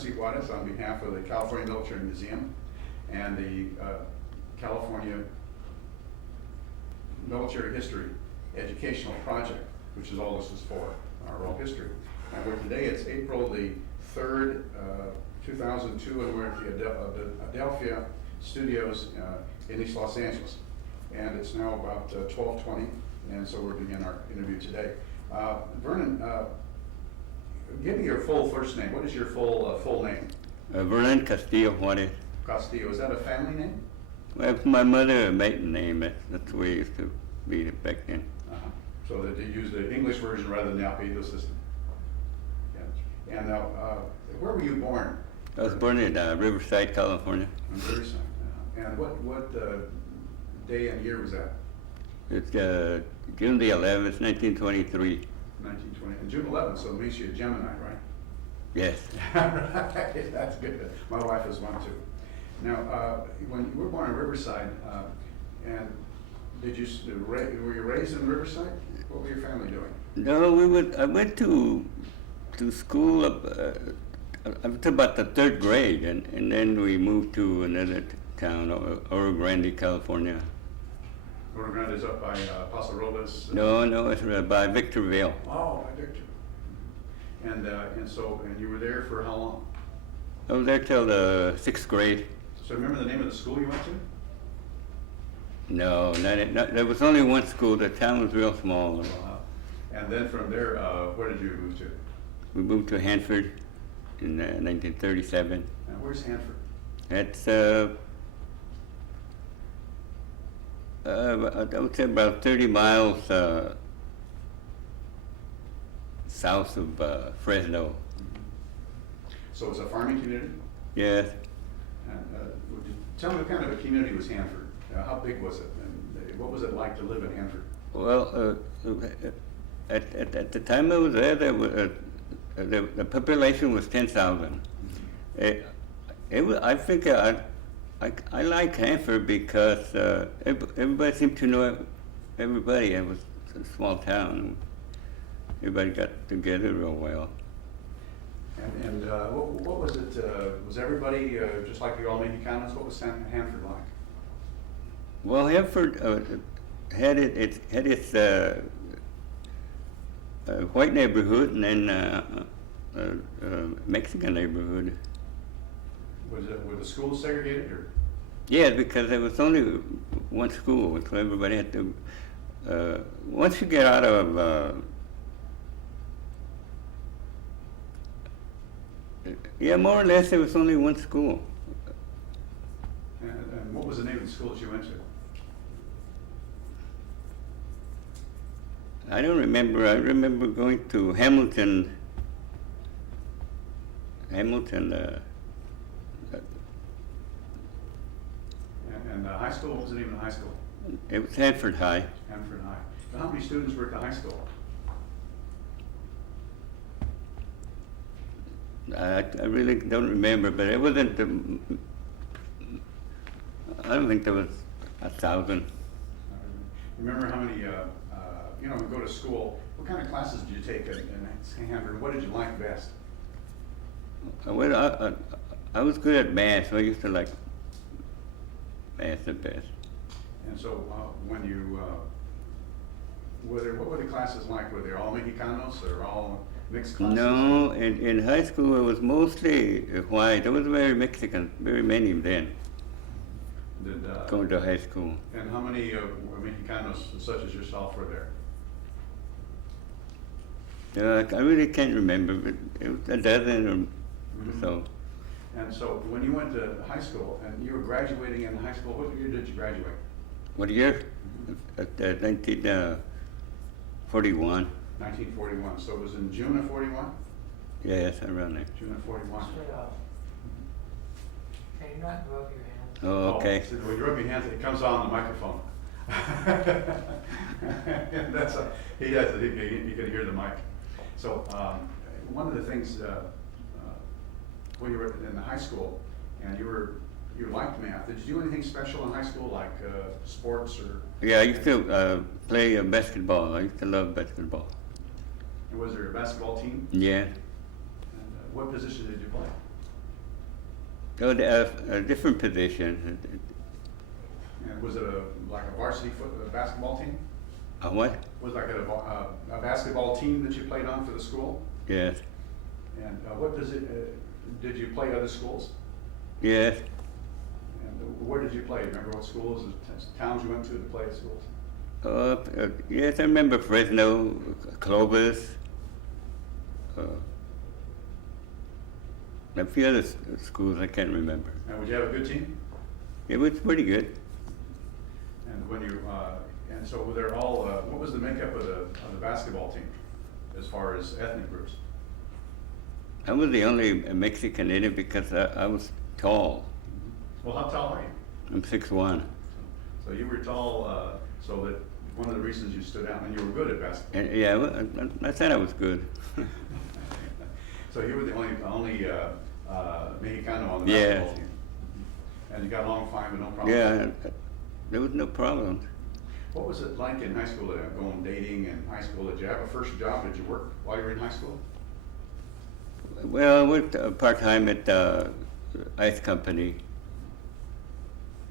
C. Juarez on behalf of the California Military Museum and the California Military History Educational Project, which is all this is for, our oral history. And today it's April the 3rd, 2002, and we're at the Adelphia Studios in East Los Angeles. And it's now about 12:20, and so we're beginning our interview today. Vernon, give me your full first name. What is your full name? Vernon Castillo Juarez. Castillo. Is that a family name? Well, it's my mother's maiden name. That's the way it used to be back then. So that they use the English version rather than the Alphabet system. Yeah. And now, where were you born? I was born in Riverside, California. In Riverside. And what day and year was that? It's June the 11th, 1923. 1920. And June 11th, so it makes you a Gemini, right? Yes. Right, that's good. My wife is one too. Now, when you were born in Riverside, and were you raised in Riverside? What were your family doing? No, I went to school up to about the 3rd grade, and then we moved to another town, Oro Grande, California. Oro Grande is up by Paso Robles? No, it's by Victorville. Oh, by Victor. And you were there for how long? I was there till the 6th grade. So remember the name of the school you went to? No, there was only one school. The town was real small. And then from there, where did you move to? We moved to Hanford in 1937. And where's Hanford? It's I would say about 30 miles south of Fresno. So it's a farming community? Yes. And would you tell me what kind of a community was Hanford? How big was it? And what was it like to live in Hanford? Well, at the time I was there, the population was 10,000. I think I like Hanford because everybody seemed to know everybody. It was a small town. Everybody got together real well. And what was it? Was everybody just like the all Mexicanos? What was Hanford like? Well, Hanford had its white neighborhood and then Mexican neighborhood. Were the schools segregated, or? Yeah, because there was only one school, so everybody had to. Once you get out of, yeah, more or less, there was only one school. And what was the name of the school that you went to? I don't remember. I remember going to Hamilton. And high school, what was the name of the high school? It was Hanford High. Hanford High. So how many students were at the high school? I really don't remember, but it wasn't. I don't think there was 1,000. Remember how many? When you go to school, what kind of classes did you take in Hanford? What did you like best? Well, I was good at math, so I used to like math the best. And so, when you what were the classes like? Were they all Mexicanos or all mixed classes? No, in high school it was mostly white. There was very Mexican, very many then. Going to high school. And how many Mexicanos such as yourself were there? I really can't remember, but it was a dozen or so. And so when you went to high school and you were graduating in high school, what year did you graduate? What year? 1941. 1941. So it was in June of 41? Yes, around there. June of 41. Straight off. Can you not rub your hands? Oh, okay. So when you rub your hands, it comes on the microphone. And that's he has it. He can hear the mic. So one of the things when you were in the high school and you liked math, did you do anything special in high school, like sports or? Yeah, I used to play basketball. I used to love basketball. And was there a basketball team? Yeah. And what position did you play? So a different position. And was it like a varsity basketball team? A what? Was it like a basketball team that you played on for the school? Yes. And what does it, did you play other schools? Yes. And where did you play? Remember what schools, towns you went to play at schools? Yes, I remember Fresno, Clovis, a few other schools I can't remember. And would you have a good team? It was pretty good. And when you, and so were there all, what was the makeup of the basketball team as far as ethnic groups? I was the only Mexican in it because I was tall. Well, how tall are you? I'm 6'1". So you were tall, so that one of the reasons you stood out, and you were good at basketball. And yeah, I said I was good. So you were the only Mexicano on the Yeah. basketball team. And you got along fine with no problem? Yeah, there was no problem. What was it like in high school, going dating in high school? Did you have a first job? Did you work while you were in high school? Well, I worked part-time at the ice company.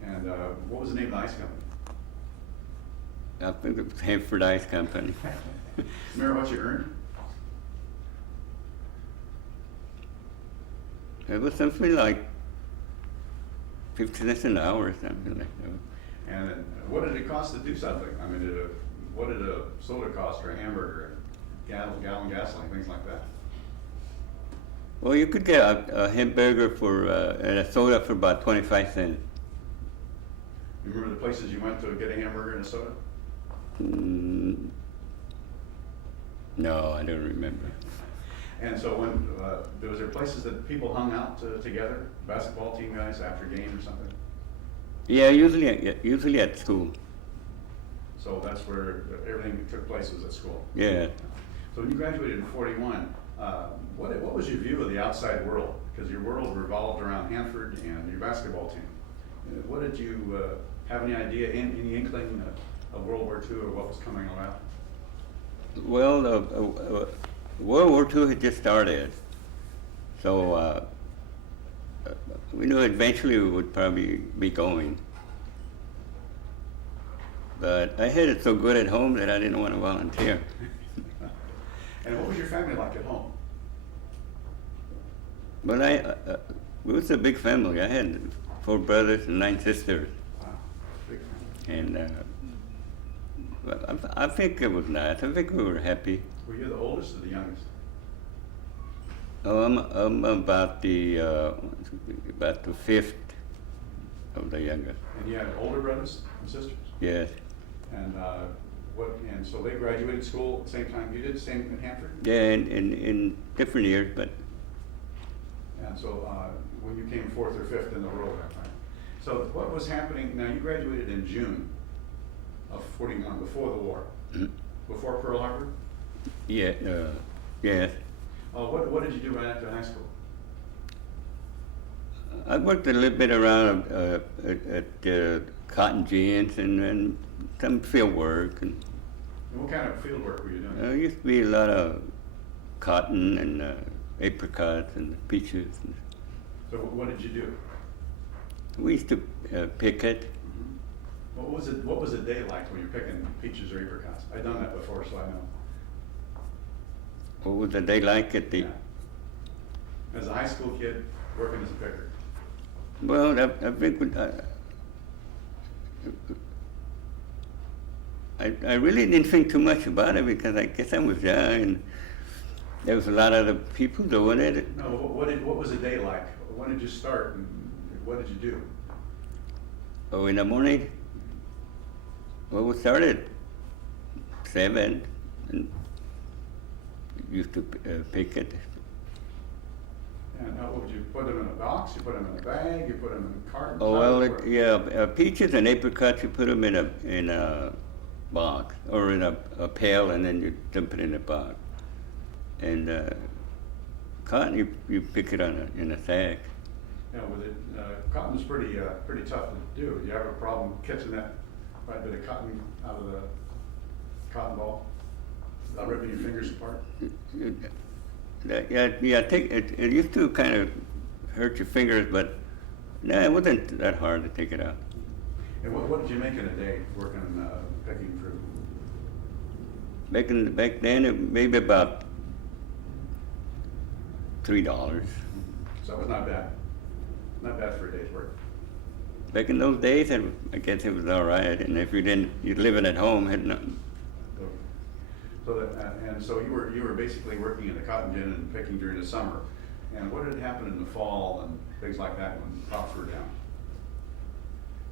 And what was the name of the ice company? I think it was Hanford Ice Company. Remember what you earned? It was something like 50 cents an hour or something like that. And what did it cost to do something? I mean, what did a soda cost or a hamburger, a gallon gasoline, things like that? Well, you could get a hamburger and a soda for about 25 cents. You remember the places you went to get a hamburger and a soda? No, I don't remember. And so when, was there places that people hung out together, basketball team guys after game or something? Yeah, usually at school. So that's where everything took place, was at school? Yeah. So when you graduated in '41, what was your view of the outside world? Because your world revolved around Hanford and your basketball team. What did you have any idea, any inkling of World War II or what was coming around? Well, World War II had just started, so we knew eventually we would probably be going. But I had it so good at home that I didn't want to volunteer. And what was your family like at home? But it was a big family. I had 4 brothers and 9 sisters. Wow, big family. And well, I think it was nice. I think we were happy. Were you the oldest or the youngest? Oh, I'm about the 5th of the youngest. And you had older brothers and sisters? Yes. And and so they graduated school at the same time you did, same in Hanford? Yeah, in different years, but And so when you came 4th or 5th in the world that time. So what was happening, now you graduated in June of '41, before the war, before Pearl Harbor? yeah, yes. What did you do right after high school? I worked a little bit around at cotton gins and some field work. And What kind of field work were you doing? there used to be a lot of cotton and apricots and peaches. And So what did you do? we used to pick it. What was a day like when you're picking peaches or apricots? I've done that before, so I know. What was the day like at the? Yeah. As a high school kid, working as a picker. Well, I think I really didn't think too much about it because I guess I was young and there was a lot of other people doing it. No, what was a day like? When did you start and what did you do? Oh, in the morning? Well, we started 7 and used to pick it. And what would you put them in a box? You put them in a bag? You put them in a carton? Oh well, yeah, peaches and apricots. You put them in a box or in a pail, and then you dump it in a box. And cotton, you pick it in a sack. Yeah, with it, cotton's pretty tough to do. Do you have a problem catching that right bit of cotton out of the cotton ball without ripping your fingers apart? Yeah, I think it used to kind of hurt your fingers, but No, it wasn't that hard to take it out. And what did you make in a day working, picking fruit? Back then, it maybe about $3. So it was not bad. Not bad for a day's work. Back in those days, I guess it was all right. And if you didn't, you'd living at home, had nothing. So that, and so you were basically working in the cotton gin and picking during the summer. And what did happen in the fall and things like that when crops were down?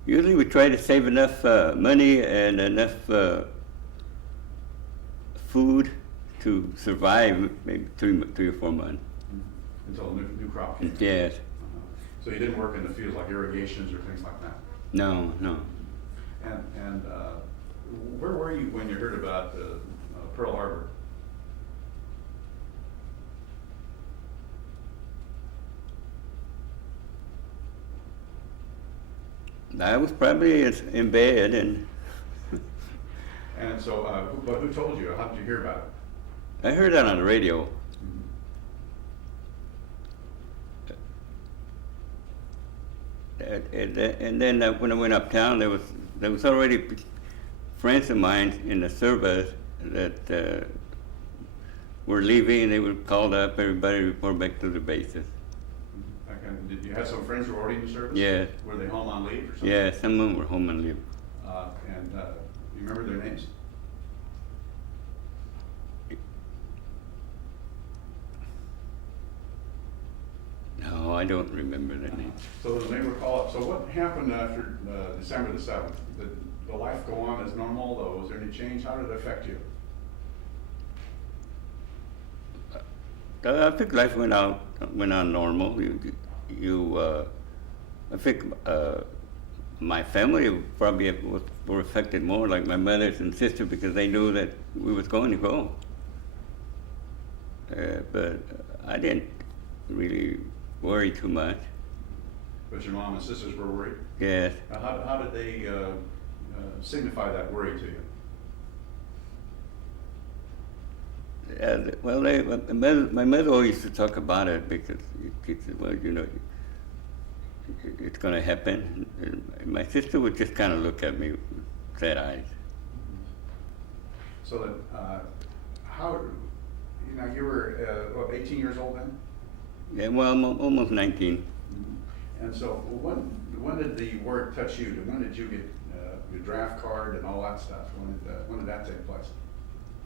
Usually we try to save enough money and enough food to survive maybe three or 4 months. Until a new crop came in? Yes. So you didn't work in the fields like irrigations or things like that? No, no. And where were you when you heard about Pearl Harbor? I was probably in bed, and And so, who told you? How did you hear about it? I heard that on the radio. And then when I went uptown, there was already friends of mine in the service that were leaving. They were called up. Everybody report back to the bases. Okay. Did you have some friends who were already in the service? Yes. Were they home on leave or something? Yeah, some of them were home on leave. And you remember their names? No, I don't remember their names. So they were called up. So what happened after December the 7th? Did the life go on as normal? Though, was there any change? How did it affect you? I think life went on normal. I think my family probably were affected more, like my mothers and sister, because they knew that we was going to go. But I didn't really worry too much. But your mom and sisters were worried? Yes. How did they signify that worry to you? Well, my mother always used to talk about it because she said, well, you know, it's going to happen. And my sister would just kind of look at me with sad eyes. So that, you were, what, 18 years old then? Yeah, well, I'm almost 19. And so when did the work touch you? When did you get your draft card and all that stuff? When did that take place?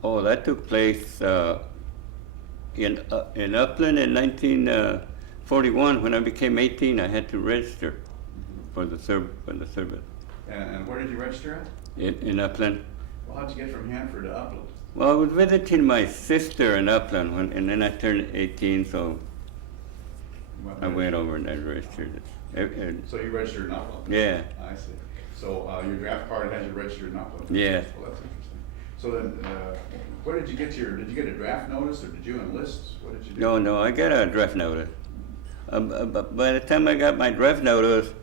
Oh, that took place in Upland in 1941. When I became 18, I had to register for the service. And where did you register at? In Upland. Well, how'd you get from Hanford to Upland? Well, I was visiting my sister in Upland, and then I turned 18, so I went over and I registered it. So you registered in Upland? Yeah. I see. So your draft card has you registered in Upland? Yes. Well, that's interesting. So then, where did you get did you get a draft notice or did you enlist? What did you do? No, I got a draft notice. But by the time I got my draft notice,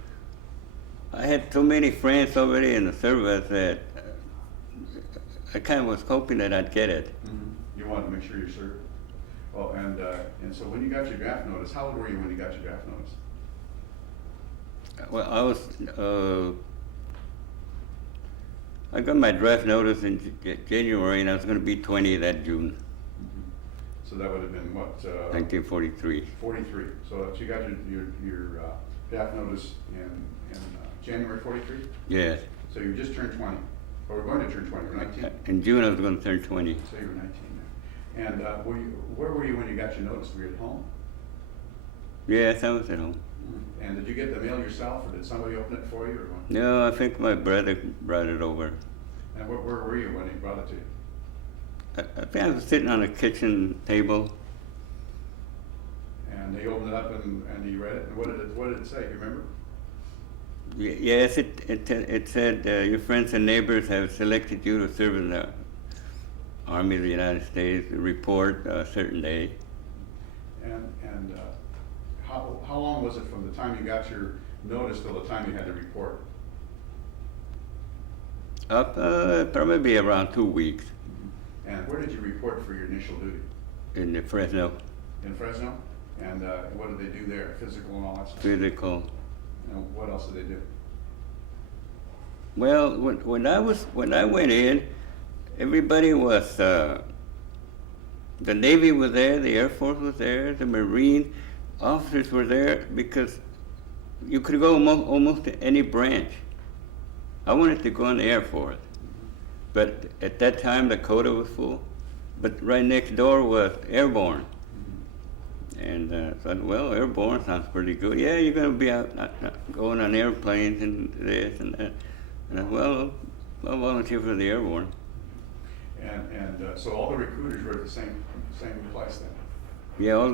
I had so many friends already in the service that I kind of was hoping that I'd get it. Mm-hmm. You wanted to make sure you served. Well, and so when you got your draft notice, how old were you when you got your draft notice? Well, I got my draft notice in January, and I was going to be 20 that June. So that would have been what? 1943. 43. So you got your draft notice in January 43? Yes. So you just turned 20, or we're going to turn 20, or 19? In June, I was going to turn 20. So you were 19 then. And where were you when you got your notice? Were you at home? Yes, I was at home. And did you get the mail yourself, or did somebody open it for you, or what? No, I think my brother brought it over. And where were you when he brought it to you? I think I was sitting on a kitchen table. And he opened it up and he read it. And what did it say? You remember? Yes, it said your friends and neighbors have selected you to serve in the Army of the United States. Report a certain day. And how long was it from the time you got your notice till the time you had to report? Probably around 2 weeks. And where did you report for your initial duty? In Fresno. In Fresno? And what did they do there? Physical and all that stuff? Physical. And what else did they do? Well, when I went in, everybody was, the Navy was there, the Air Force was there, the Marine officers were there, because you could go almost to any branch. I wanted to go in the Air Force, but at that time the quota was full. But right next door was Airborne. And I thought, well, Airborne sounds pretty good. Yeah, you're going to be out going on airplanes and this and that. And I said, well, I'll volunteer for the Airborne. And so all the recruiters were at the same place then? Yeah,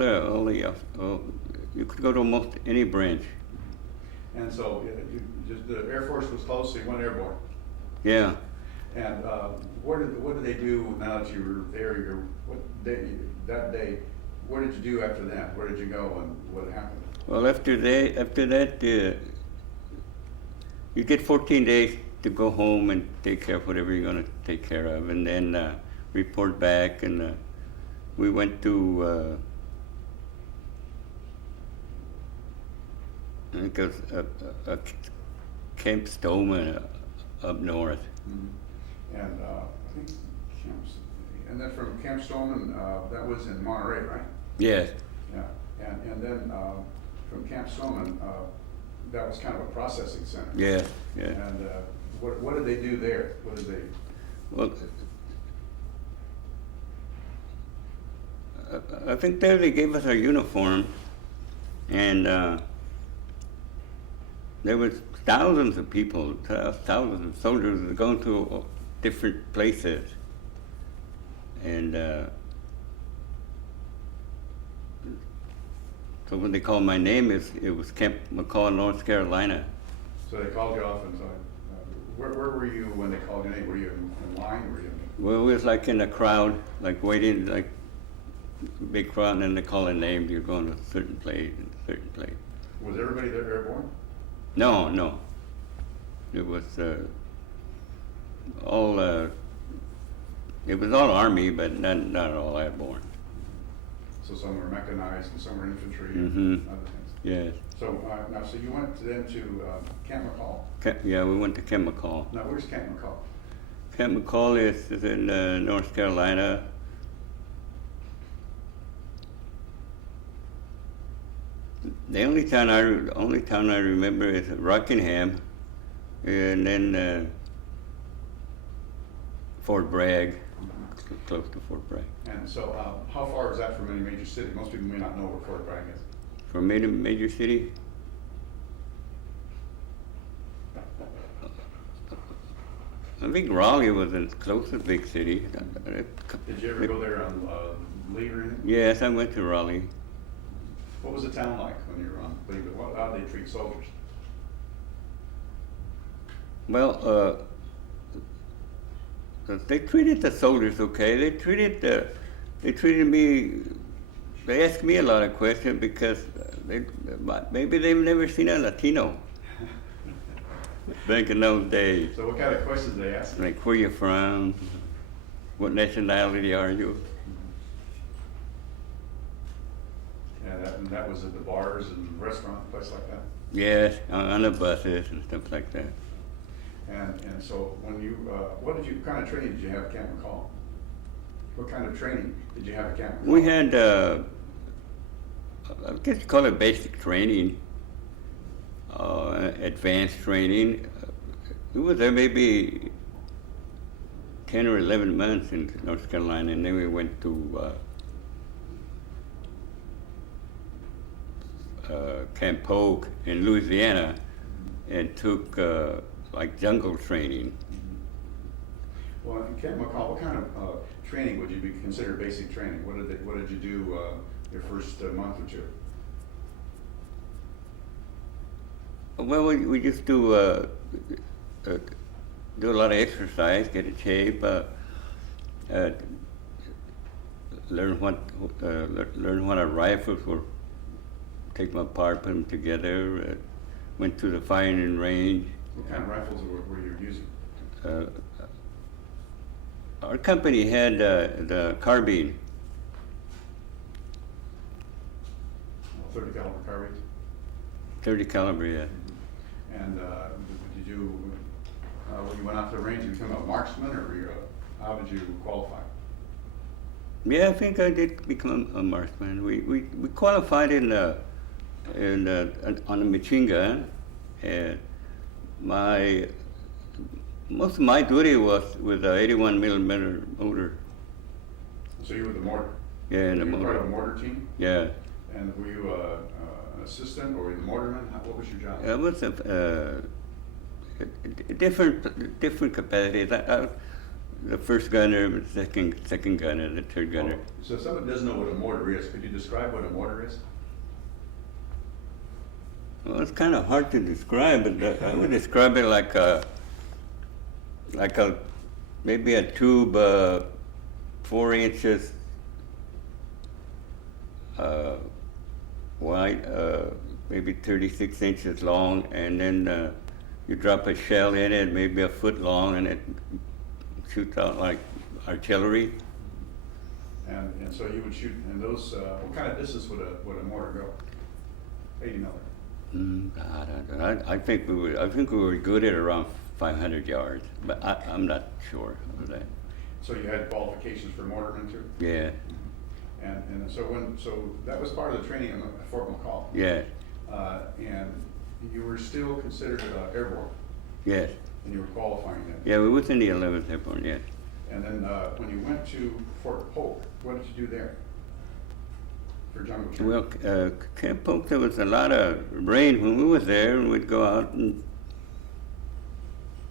you could go to almost any branch. And so the Air Force was close, so you went airborne. Yeah. And what did they do now that you were there? That day, what did you do after that? Where did you go and what happened? Well, after that, you get 14 days to go home and take care of whatever you're going to take care of, and then report back. And we went to I think it was Camp Stoneman up north. Mm-hmm. And I think and then from Camp Stoneman, that was in Monterey, right? Yes. Yeah. And then from Camp Stoneman, that was kind of a processing center. Yeah. Yeah. And what did they do there? What did they? Well, I think there they gave us our uniform, and there was thousands of people, thousands of soldiers going to different places, and so when they called my name, it was Camp McCall, North Carolina. So they called you off and said, where were you when they called your name? Were you in line? Were you? Well, it was like in a crowd, like waiting, like big crowd, and then they call a name. You're going to a certain place, Was everybody there airborne? No. It was all. It was all Army, but not all airborne. So some were mechanized and some were infantry Mm-hmm. and other things. Yes. So now, so you went then to Camp McCall. Yeah, we went to Camp McCall. Now, where's Camp McCall? Camp McCall is in North Carolina. The only town I remember is Rockingham, and then Fort Bragg, close to Fort Bragg. And so, how far is that from any major city? Most people may not know where Fort Bragg is. From major city? I think Raleigh was the closest big city. Did you ever go there on leave or anything? Yes, I went to Raleigh. What was the town like when you were on leave? How did they treat soldiers? Well, they treated the soldiers okay. They treated me. They asked me a lot of questions because maybe they've never seen a Latino back in those days. So what kind of questions did they ask? Like, where you from? What nationality are you? And that was at the bars and restaurants, places like that? Yes, on the buses and stuff like that. And so when you, what kind of training did you have at Camp McCall? What kind of training did you have at Camp McCall? We had, I guess you call it basic training, advanced training. We were there maybe 10 or 11 months in North Carolina, and then we went to Camp Polk in Louisiana and took like jungle training. Well, in Camp McCall, what kind of training would you be considered basic training? What did you do your first month or two? Well, we just do a lot of exercise, get in shape, learn what our rifles were, take them apart, put them together. Went to the firing range. What kind of rifles were you using? Our company had the carbine. 30 caliber carbines? 30 caliber, yeah. And did you, when you went out to the range, did you become a marksman, or were you how did you qualify? Yeah, I think I did become a marksman. We qualified on a machine gun, and most of my duty was with a 81 millimeter motor. So you were the mortar? Yeah, in the You were part motor. of a mortar team? Yeah, And were you an assistant, or were you the mortarman? What was your job? it was a different capacities. The first gunner, the second gunner, the third gunner. So if someone doesn't know what a mortar is, could you describe what a mortar is? Well, it's kind of hard to describe, but I would describe it like a maybe a tube 4 inches wide, maybe 36 inches long, and then you drop a shell in it, maybe a foot long, and it shoots out like artillery. And so you would shoot, and those, what kind of distance would a mortar go? 80 millimeter. I think we were good at around 500 yards, but I'm not sure of that. So you had qualifications for mortarman too? Yeah, And so that was part of the training at Fort McCall. yeah, And you were still considered airborne, yes. and you were qualifying then. Yeah, we was in the 11th Airborne, yes. And then when you went to Fort Polk, what did you do there for jungle training? Well, Camp Polk, there was a lot of rain when we was there, and we'd go out and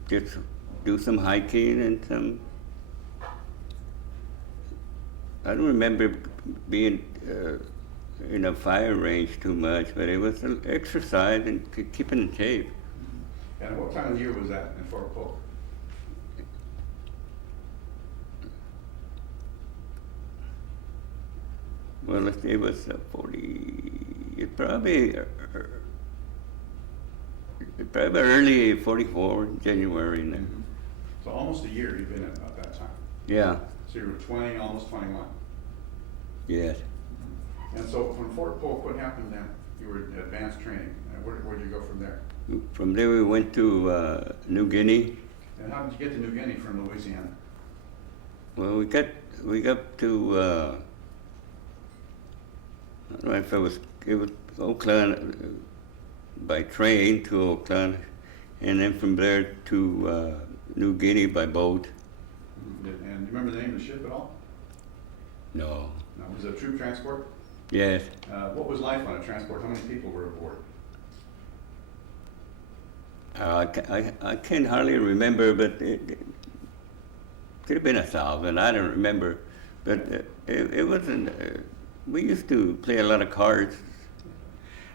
just do some hiking and some. I don't remember being in a fire range too much, but it was an exercise and keeping in shape. And what time of year was that in Fort Polk? Well, it was 40. It probably early '44, January. And then. So almost a year you've been in at that time. Yeah. So you were 20, almost 21. Yes. And so from Fort Polk, what happened then? You were in advanced training. And where'd you go from there? From there we went to New Guinea. And how did you get to New Guinea from Louisiana? Well, we got to I don't know if it was Oakland by train to Oakland, and then from there to New Guinea by boat. And do you remember the name of the ship at all? No. No, was it a troop transport? Yes. What was life on a transport? How many people were aboard? I can't hardly remember, but it could have been 1,000. I don't remember, but it wasn't. We used to play a lot of cards.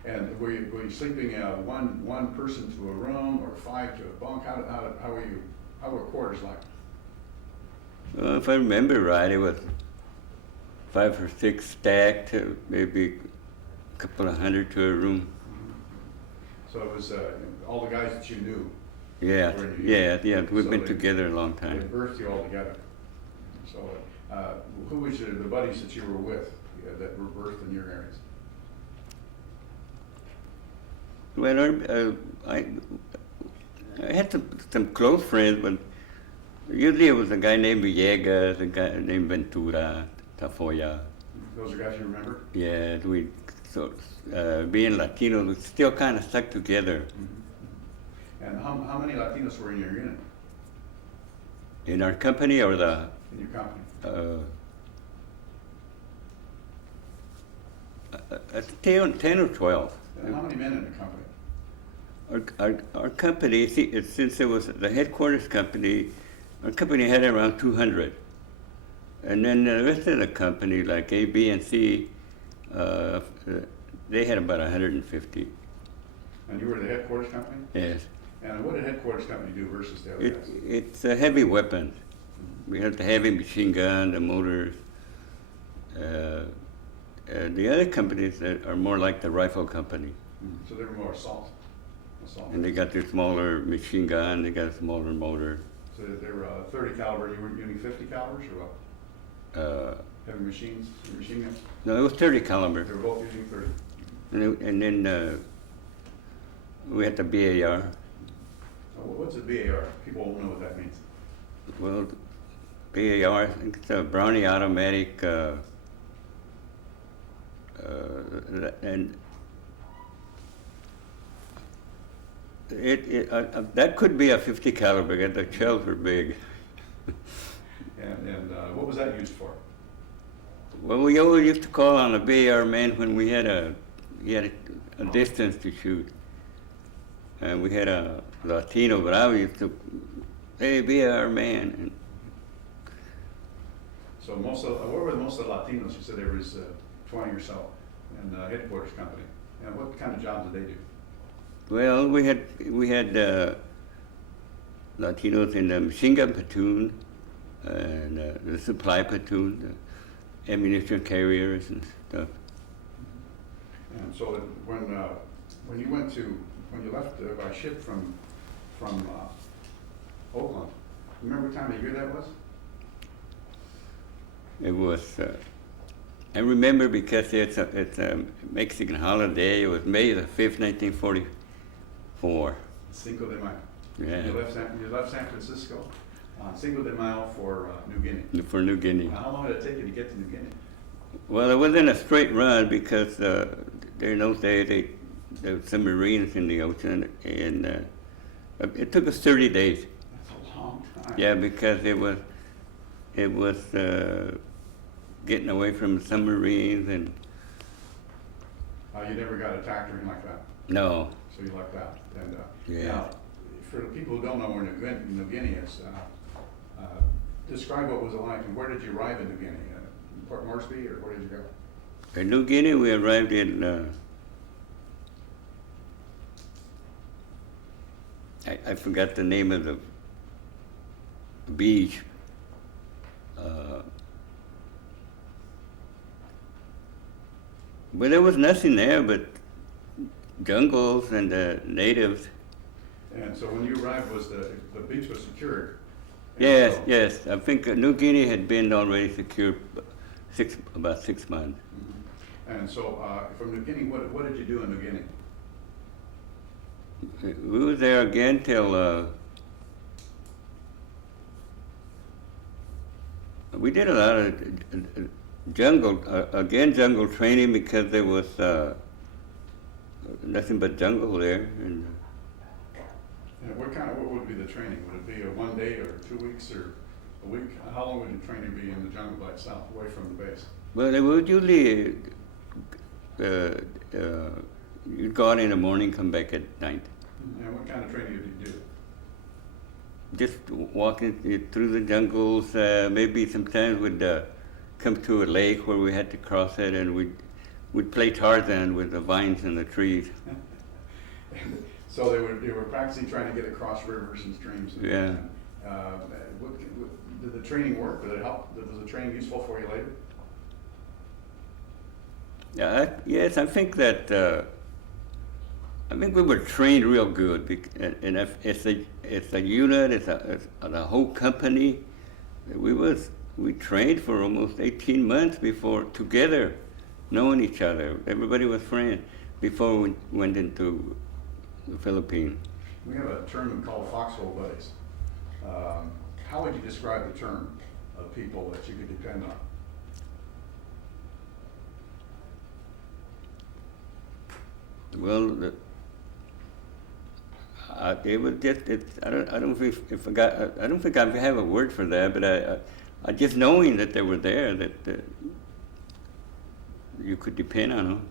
And were you sleeping one person to a room, or 5 to a bunk? How were you? How were quarters like? Well, if I remember right, it was 5 or 6 stacked, maybe a couple of hundred to a room. So it was all the guys that you knew. Yeah, were in yeah. We've So been they- together a long They time. birthed you all together. So who was the buddies that you were with that were birthed in your areas? Well, I had some close friends, but usually it was a guy named Villegas, a guy named Ventura, Tafoya. Those are guys you remember? Yeah, being Latinos, we still kind of stuck together. And how many Latinos were in your unit, In our company or in your company? Ten or 12. And how many men in the company? Our company, since it was the headquarters company, our company had around 200. And then the rest of the company, like A, B, and C, they had about 150. And you were the headquarters company? Yes. And what did headquarters company do versus the other guys? It's a heavy weapons. We have the heavy machine gun, the motors. The other companies that are more like the rifle company. So they were more assault. And they got their smaller machine gun, they got a smaller motor. So they were 30 caliber, you were using 50 calibers or what? Heavy machine guns? No, it was 30 caliber. They were both using 30. And then We had the BAR. What's a BAR? People won't know what that means. Well, BAR, I think it's a Brownie automatic, and that could be a 50 caliber. The shells were big. And what was that used for? Well, we always used to call on a BAR man when we had a distance to shoot. And we had a Latino, but I used to, hey, BAR man. And So where were most of the Latinos? You said there was 20 or so in the headquarters company. And what kind of jobs did they do? well, we had Latinos in the machine gun platoon and the supply platoon, the ammunition carriers and stuff. And so when you left by ship from Oakland, remember what time of year that was? It was, I remember because it's a Mexican holiday. It was May the 5th, 1944. Cinco de Mayo. Yeah. You left San Francisco on Cinco de Mayo for New Guinea. For New Guinea. Now, how long did it take you to get to New Guinea? Well, it wasn't a straight run because during those days there were some Marines in the ocean, and it took us 30 days. That's a long time. Yeah, because it was getting away from submarines and You never got attacked or anything like that, no. so you lucked out. And Yeah. now, for the people who don't know where New Guinea is, describe what was it like and where did you arrive in New Guinea? Port Moresby, or where did you go? In New Guinea, we arrived in. I forgot the name of the beach. But there was nothing there but jungles and natives. And so when you arrived, was the beach was secured? And Yes, so- yes. I think New Guinea had been already secured about 6 months. Mhm. And so from New Guinea, what did you do in New Guinea? We were there again till we did a lot of jungle training because there was nothing but jungle there. And And what would be the training? Would it be a 1 day or 2 weeks or a week? How long would the training be in the jungle by itself, away from the base? well, they would usually you'd go out in the morning, come back at night. And what kind of training did you do? Just walking through the jungles. Maybe sometimes we'd come to a lake where we had to cross it, and we'd play Tarzan with the vines and the trees. And so they were practicing trying to get across rivers and streams. Yeah. Did the training work? Did it help? Was the training useful for you later? Yeah, yes, I think that I think we were trained real good, and it's a unit, it's a whole company. We trained for almost 18 months before together, knowing each other. Everybody was friends before we went into the Philippines. We have a term called foxhole buddies. How would you describe the term of people that you could depend on? Well, it was just I don't think I have a word for that, but I just knowing that they were there, that you could depend on them.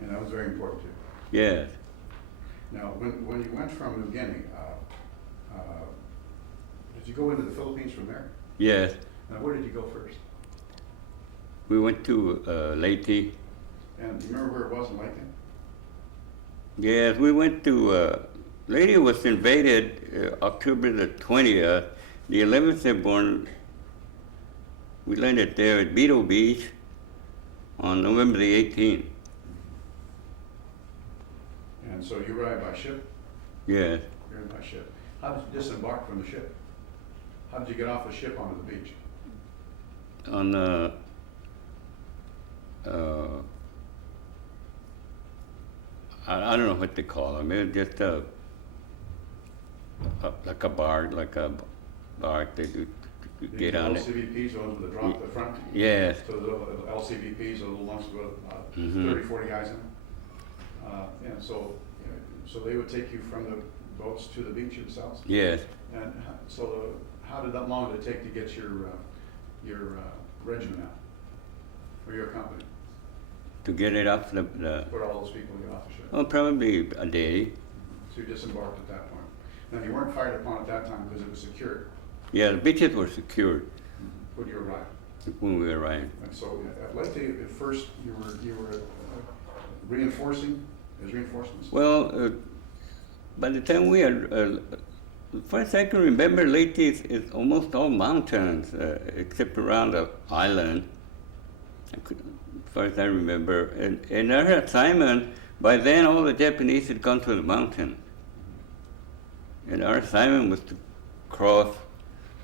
And that was very important to Yes. you. Now, when you went from New Guinea, did you go into the Philippines from there? Yes. Now, where did you go first? We went to Leyte. And do you remember where it was in Leyte? Yes, we went to Leyte was invaded October the 20th. The 11th Airborne, we landed there at Beetle Beach on November the 18th. And so you arrived by ship? Yes. You arrived by ship. How did you disembark from the ship? How did you get off the ship onto the beach? On I don't know what they call them. It was just like a bark, they do to get on it. LCVPs, those with the drop the front? Yes. So the LCVPs, the little ones with Mhm. 30, 40 guys in them? And so, so they would take you from the boats to the beach themselves? Yes. And so how did that long did it take to get your regiment out? Or your company? To get it off the Put all those people get off the ship? oh, probably a day. So you disembarked at that point. Now, you weren't fired upon at that time because it was secured Yeah, the beaches were secured when you arrived. when we arrived. And so at Leyte, at first, you were reinforcing as reinforcements? Well, by the time we had, first I can remember, Leyte is almost all mountains, except around the island. As far as I remember, and our assignment, by then all the Japanese had gone to the mountain. And our assignment was to cross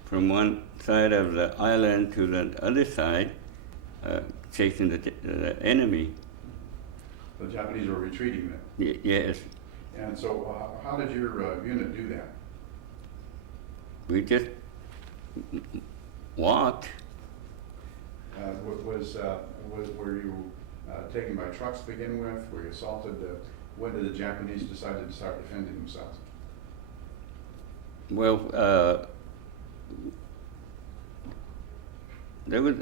from one side of the island to the other side, chasing the enemy. The Japanese were retreating then? Yes. And so how did your unit do that? We just walked. Were you taken by trucks to begin with? Were you assaulted? When did the Japanese decide to start defending themselves? Well, there was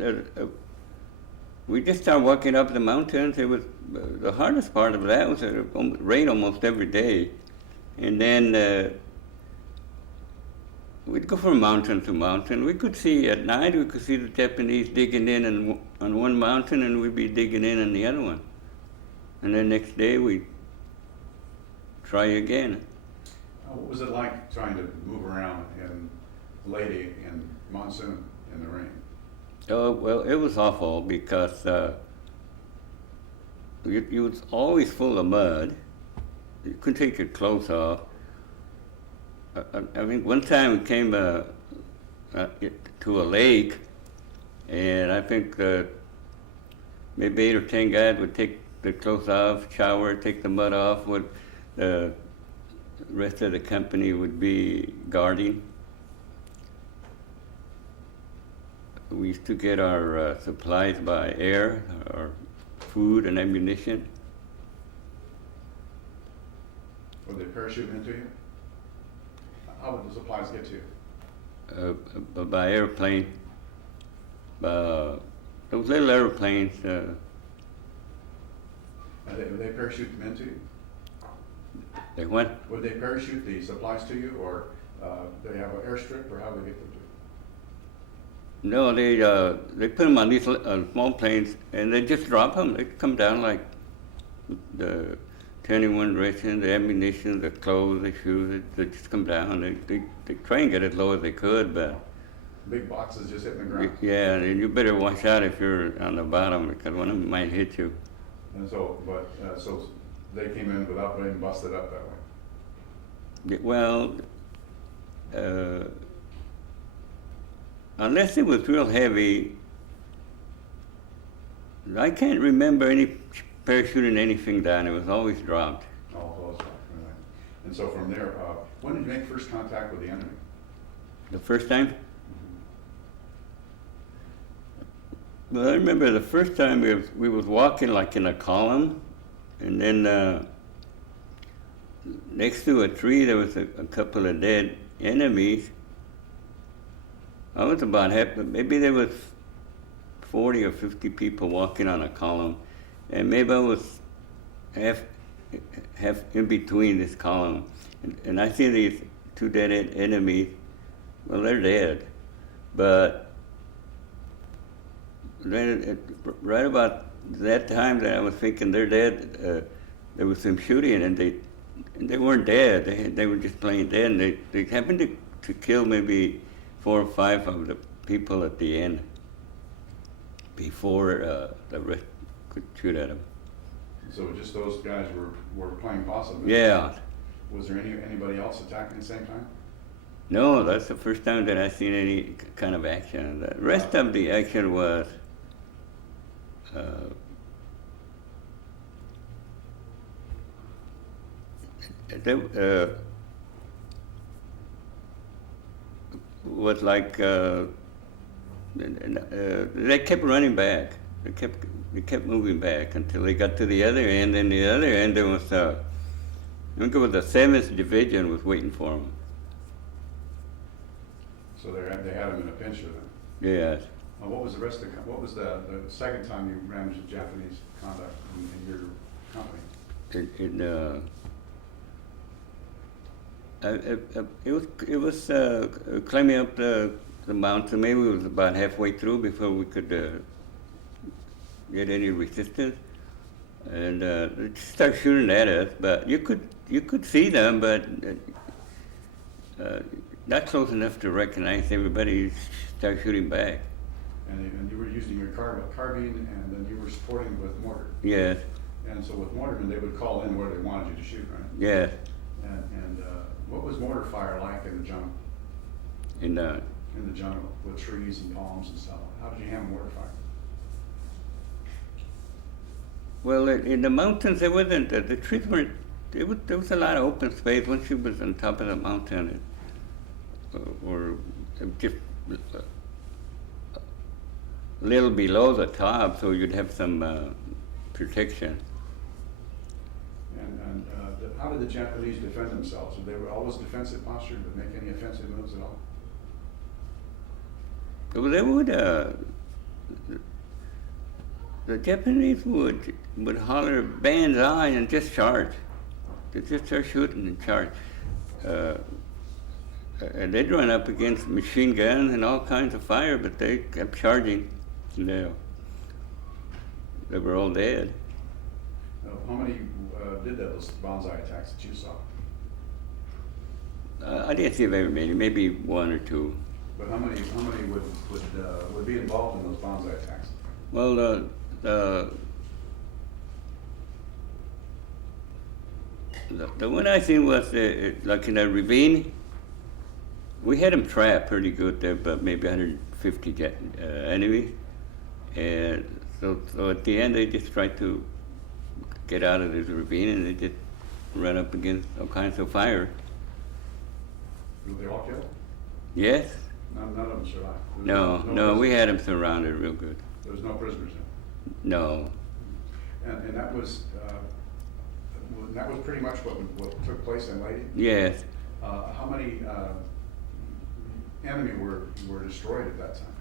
we just started walking up the mountains. It was the hardest part of that was it rained almost every day, and then we'd go from mountain to mountain. We could see at night. We could see the Japanese digging in on one mountain, and we'd be digging in on the other one. And then next day we'd try again. What was it like trying to move around in Leyte in monsoon in the rain? Oh, well, it was awful because you was always full of mud. You couldn't take your clothes off. I think one time we came to a lake, and I think maybe 8 or 10 guys would take their clothes off, shower, take the mud off. The rest of the company would be guarding. We used to get our supplies by air, our food and ammunition. Would they parachute into you? How would the supplies get to you? By airplane. Those little airplanes. Would they parachute them into you? They went. Would they parachute the supplies to you, or they have an airstrip, or how would they get them to you? No, they put them on these small planes, and they just drop them. They come down like the 21 ration, the ammunition, the clothes, the shoes. They just come down. They try and get as low as they could, but Big boxes just hitting the ground. yeah, and you better watch out if you're on the bottom because one of them might hit you. And so, so they came in without being busted up that way. Well, unless it was real heavy, I can't remember any parachuting anything down. It was always dropped. Oh, those right. And so from there, when did you make first contact with the enemy? The first time? Well, I remember the first time we was walking like in a column, and then next to a tree there was a couple of dead enemies. I was about half, maybe there was 40 or 50 people walking on a column, and maybe I was half in between this column, and I see these two dead enemies. Well, they're dead, but then right about that time that I was thinking they're dead, there was some shooting, and they weren't dead. They were just plain dead, and they happened to kill maybe 4 or 5 of the people at the end before the rest could shoot at them. So just those guys were playing possum? Yeah. Was there anybody else attacking at the same time? No, that's the first time that I've seen any kind of action. The rest of the action was they, was like they kept running back. They kept moving back until they got to the other end. And the other end, there was I think it was the 7th Division was waiting for them. So they had them in a pincher then. Yes. What was the rest of what was the second time you ran into Japanese conduct in your company? It was climbing up the mountain. Maybe it was about halfway through before we could get any resistance, and they started shooting at us. But you could see them, but not close enough to recognize everybody. Started shooting back. And you were using your carbine, and then you were supporting with mortar. Yes. And so with mortarmen, they would call in where they wanted you to shoot, right? Yes. And what was mortar fire like in the jungle? In In the jungle with trees and palms and stuff. How did you handle mortar fire? Well, in the mountains, there wasn't the trees weren't. There was a lot of open space. Once you was on top of the mountain, or just a little below the top, so you'd have some protection. And how did the Japanese defend themselves? They were always defensive posture, but make any offensive moves at all? Well, they would. The Japanese would holler "banzai" and just charge. They just start shooting and charge. And they'd run up against machine guns and all kinds of fire, but they kept charging. And they were all dead. How many did those banzai attacks that you saw? I didn't see very many, maybe 1 or 2. But how many would be involved in those banzai attacks? Well, the one I seen was like in a ravine. We had them trapped pretty good there, but maybe 150 enemies. And so at the end, they just tried to get out of this ravine, and they just ran up against all kinds of fire. Were they all killed? Yes. None of them survived? No, we had them surrounded real good. There was no prisoners in? No. And that was pretty much what took place in Leyte? Yes. How many enemy were destroyed at that time?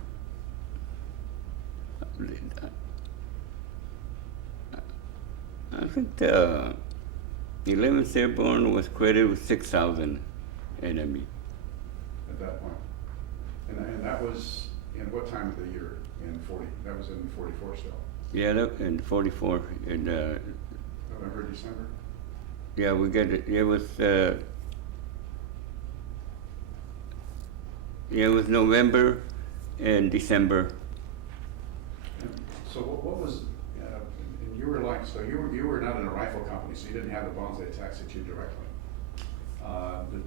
I think the 11th Airborne was credited with 6,000 enemy. At that point? And that was in what time of the year? In 40? That was in 44 still? Yeah, in 44. In, November, December? yeah, we got it. It was November and December. And so what was, and you were like, so you were not in a rifle company, so you didn't have the banzai attacks at you directly.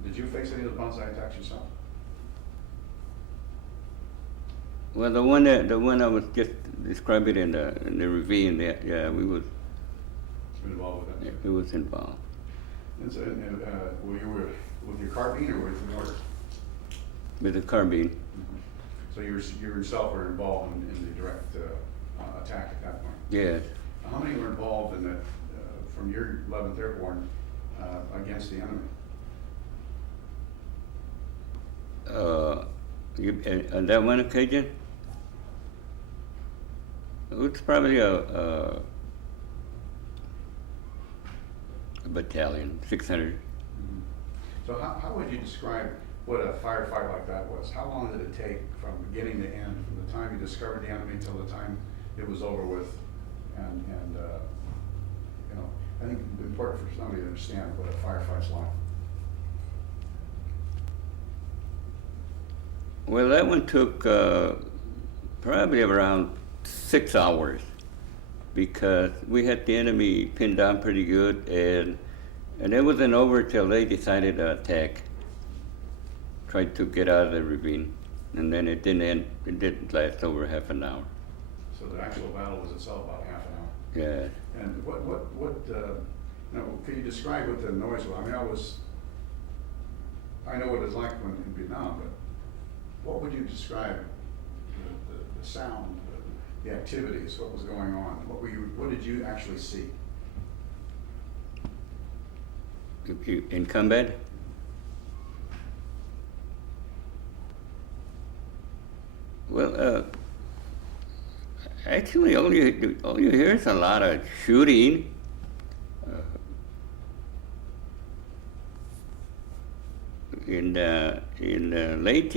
Did you face any of the banzai attacks yourself? Well, the one I was just describing in the ravine, yeah, we was. Involved with that? It was involved. And so, well, you were with your carbine or with your mortar? With the carbine. Mm-hmm. So you yourself were involved in the direct attack at that point? Yes. How many were involved in that from your 11th Airborne against the enemy? On that one occasion, it was probably a battalion, 600. Mm-hmm. So how would you describe what a firefight like that was? How long did it take from beginning to end, from the time you discovered the enemy until the time it was over with? And you know, I think it's important for somebody to understand what a firefight's like. Well, that one took probably around 6 hours because we had the enemy pinned down pretty good, and it wasn't over till they decided to attack. Tried to get out of the ravine, and then it didn't end. It didn't last over half an hour. So the actual battle was itself about half an hour. Yeah. And what Now, can you describe what the noise was? I mean, I know what it's like when in Vietnam, but what would you describe the sound, the activities, what was going on? What did you actually see? In combat? Well, actually, all you hear is a lot of shooting. In Leyte,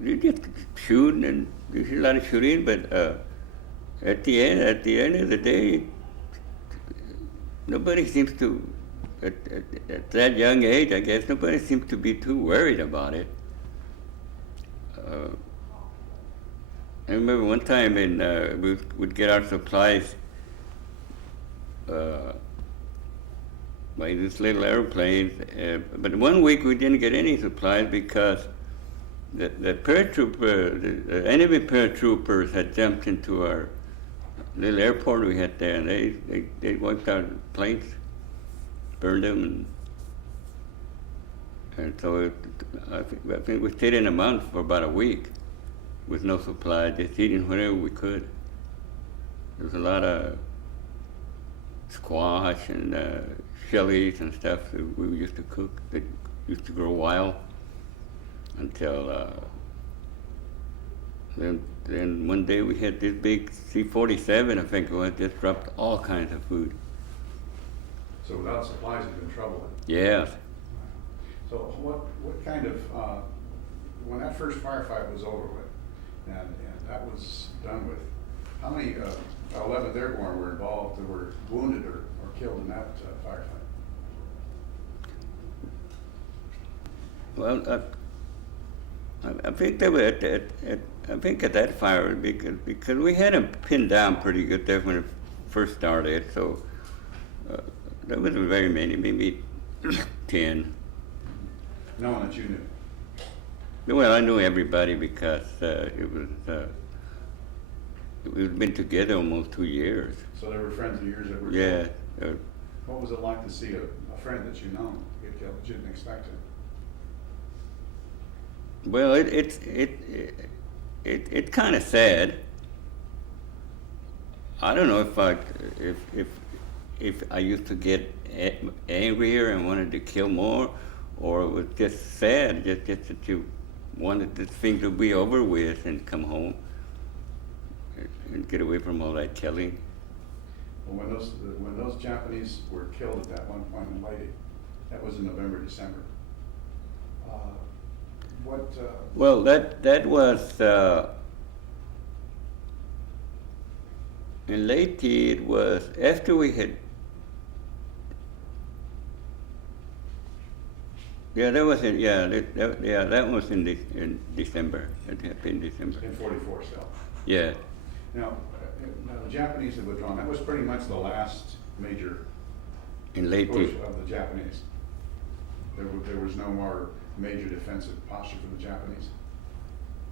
you just shoot and there's a lot of shooting, but at the end of the day, nobody seems to, at that young age, I guess, nobody seems to be too worried about it. I remember one time we would get our supplies by this little airplane, but one week we didn't get any supplies because the paratrooper, the enemy paratroopers had jumped into our little airport we had there, and they wiped out planes, burned them, and so I think we stayed in a mountain for about a week with no supply, just eating whatever we could. There was a lot of squash and chilies and stuff that we used to cook that used to grow wild until then one day we had this big C-47, I think it was, just dropped all kinds of food. So without supplies, you've been troubled. Yes. So what kind of, when that first firefight was over with, and that was done with, how many 11th Airborne were involved that were wounded or killed in that firefight? Well, I think they were I think at that fire because we had them pinned down pretty good there when it first started. So there wasn't very many, maybe 10. No one that you knew? Well, I knew everybody because we've been together almost 2 years. So they were friends of yours that were Yeah. killed? What was it like to see a friend that you know get killed that you didn't expect it? Well, it's kind of sad. I don't know if I used to get angrier and wanted to kill more, or it was just sad, just that you wanted this thing to be over with and come home and get away from all that killing. Well, when those Japanese were killed at that one point in Leyte, that was in November, December. Well, that was in Leyte. It was after we had. Yeah, that was in that was in December. That happened in December. In 44 still. Yeah. Now the Japanese had withdrawn. That was pretty much the last major In Leyte. push of the Japanese. There was no more major defensive posture for the Japanese.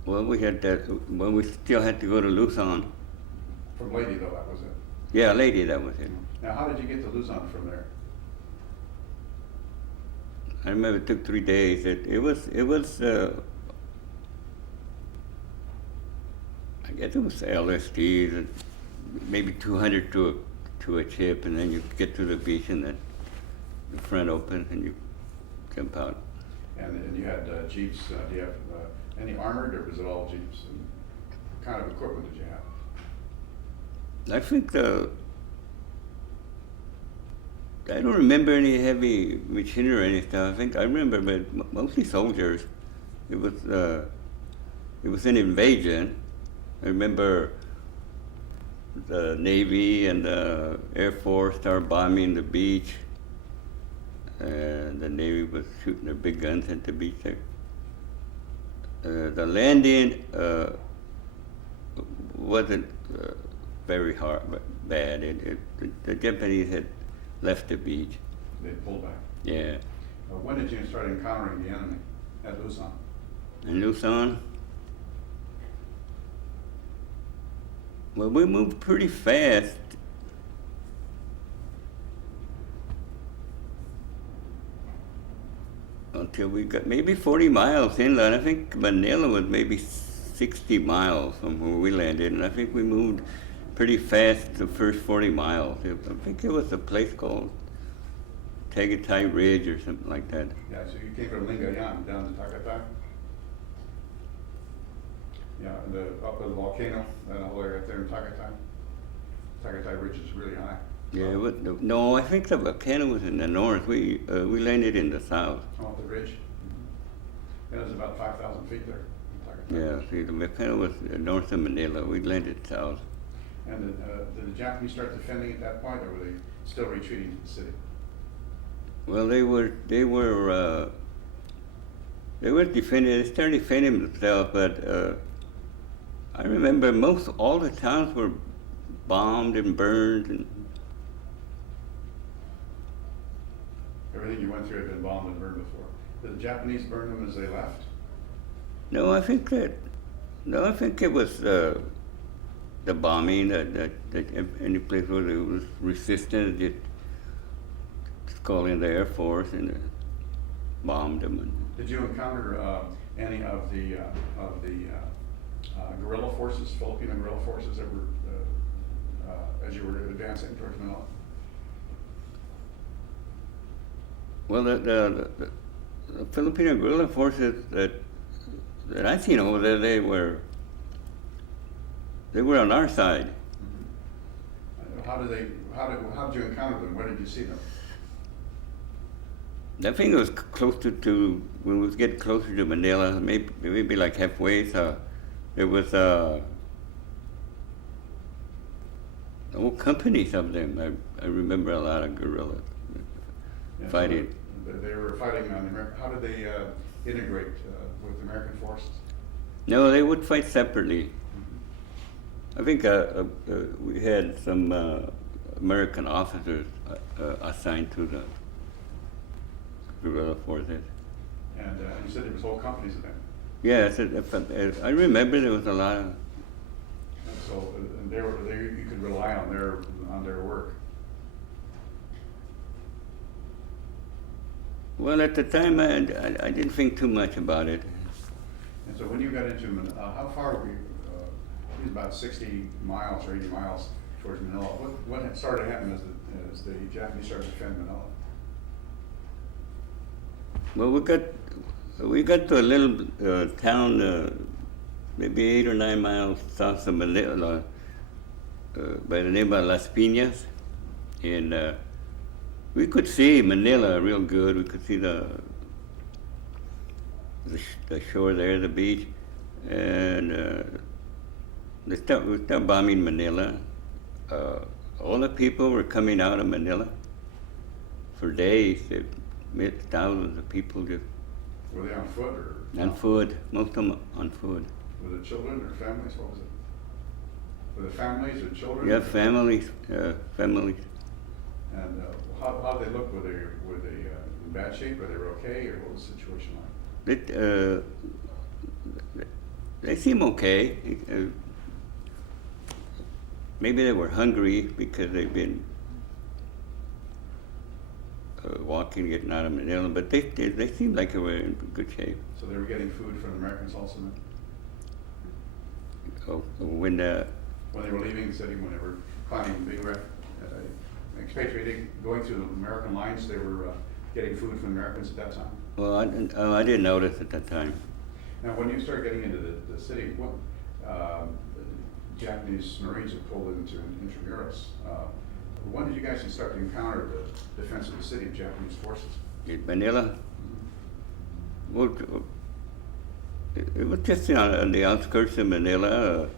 Well, we had that. Well, we still had to go to Luzon. From Leyte, though, that was it. Yeah, Leyte, that was it. Now, how did you get to Luzon from there? I remember it took 3 days. It was. I guess it was LSD, maybe 200 to a chip, and then you get to the beach, and then the front opens, and you jump out. And you had jeeps. Do you have any armored, or was it all jeeps? And what kind of equipment did you have? I think I don't remember any heavy machinery or any stuff. I remember, but mostly soldiers. It was an invasion. I remember the Navy and the Air Force started bombing the beach, and the Navy was shooting their big guns at the beach there. The landing wasn't very hard, but bad. The Japanese had left the beach. They pulled back. Yeah. When did you start encountering the enemy at Luzon? In Luzon, Well, we moved pretty fast. Until we got maybe 40 miles inland. I think Manila was maybe 60 miles from where we landed, and I think we moved pretty fast the first 40 miles. I think it was a place called Tagaytay Ridge or something like that. Yeah, so you came from Lingayen down to Tagaytay? Yeah, up at the volcano, that whole area right there in Tagaytay. Tagaytay Ridge is really high. Yeah, no, I think the volcano was in the north. We landed in the south. Oh, the ridge? Mm-hmm. It was about 5,000 feet there in Tagaytay Yeah, Ridge. see, the volcano was north of Manila. We landed south. And did the Japanese start defending at that point, or were they still retreating to the city? Well, they were defending. They started defending themselves, but I remember all the towns were bombed and burned, and Everything you went through had been bombed and burned before. Did the Japanese burn them as they left? no, I think it was the bombing that any place where it was resistant, just call in the Air Force and bombed them. And, Did you encounter any of the guerrilla forces, Filipino guerrilla forces that were, as you were advancing towards Manila? well, the Filipino guerrilla forces that I seen over there, they were on our side. How did you encounter them? Where did you see them? I think it was closer to, when we was getting closer to Manila, maybe like halfway, so there was whole companies of them. I remember a lot of guerrillas Yeah, so fighting. they were fighting on the American. How did they integrate with American forces? No, they would fight separately. I think we had some American officers assigned to the guerrilla forces. And you said there was whole companies of them. Yeah, I remember there was a lot of. And so and you could rely on their work. Well, at the time, I didn't think too much about it. And so when you got into Manila, how far were you? It was about 60 miles or 80 miles towards Manila. What had started happening as the Japanese started to defend Manila? Well, we got to a little town, maybe 8 or 9 miles south of Manila, by the name of Las Piñas, and we could see Manila real good. We could see the shore there, the beach, and we start bombing Manila. All the people were coming out of Manila for days. Thousands of people just Were they on foot or? on foot, most of them on foot. Were the children or families? What was it? Were the families or children? Yeah, families. And how did they look? Were they in bad shape? Were they okay, or what was the situation like? They seem okay. Maybe they were hungry because they've been walking, getting out of Manila, but they seemed like they were in good shape. So they were getting food from the Americans also then? When When they were leaving the city, when they were climbing, being expatriating, going through the American lines, they were getting food from the Americans at that time? well, I didn't notice at that time. Now, when you started getting into the city, what Japanese Marines had pulled into Intramuros, when did you guys start to encounter the defense of the city of Japanese forces? In Manila, well, it was just on the outskirts of Manila.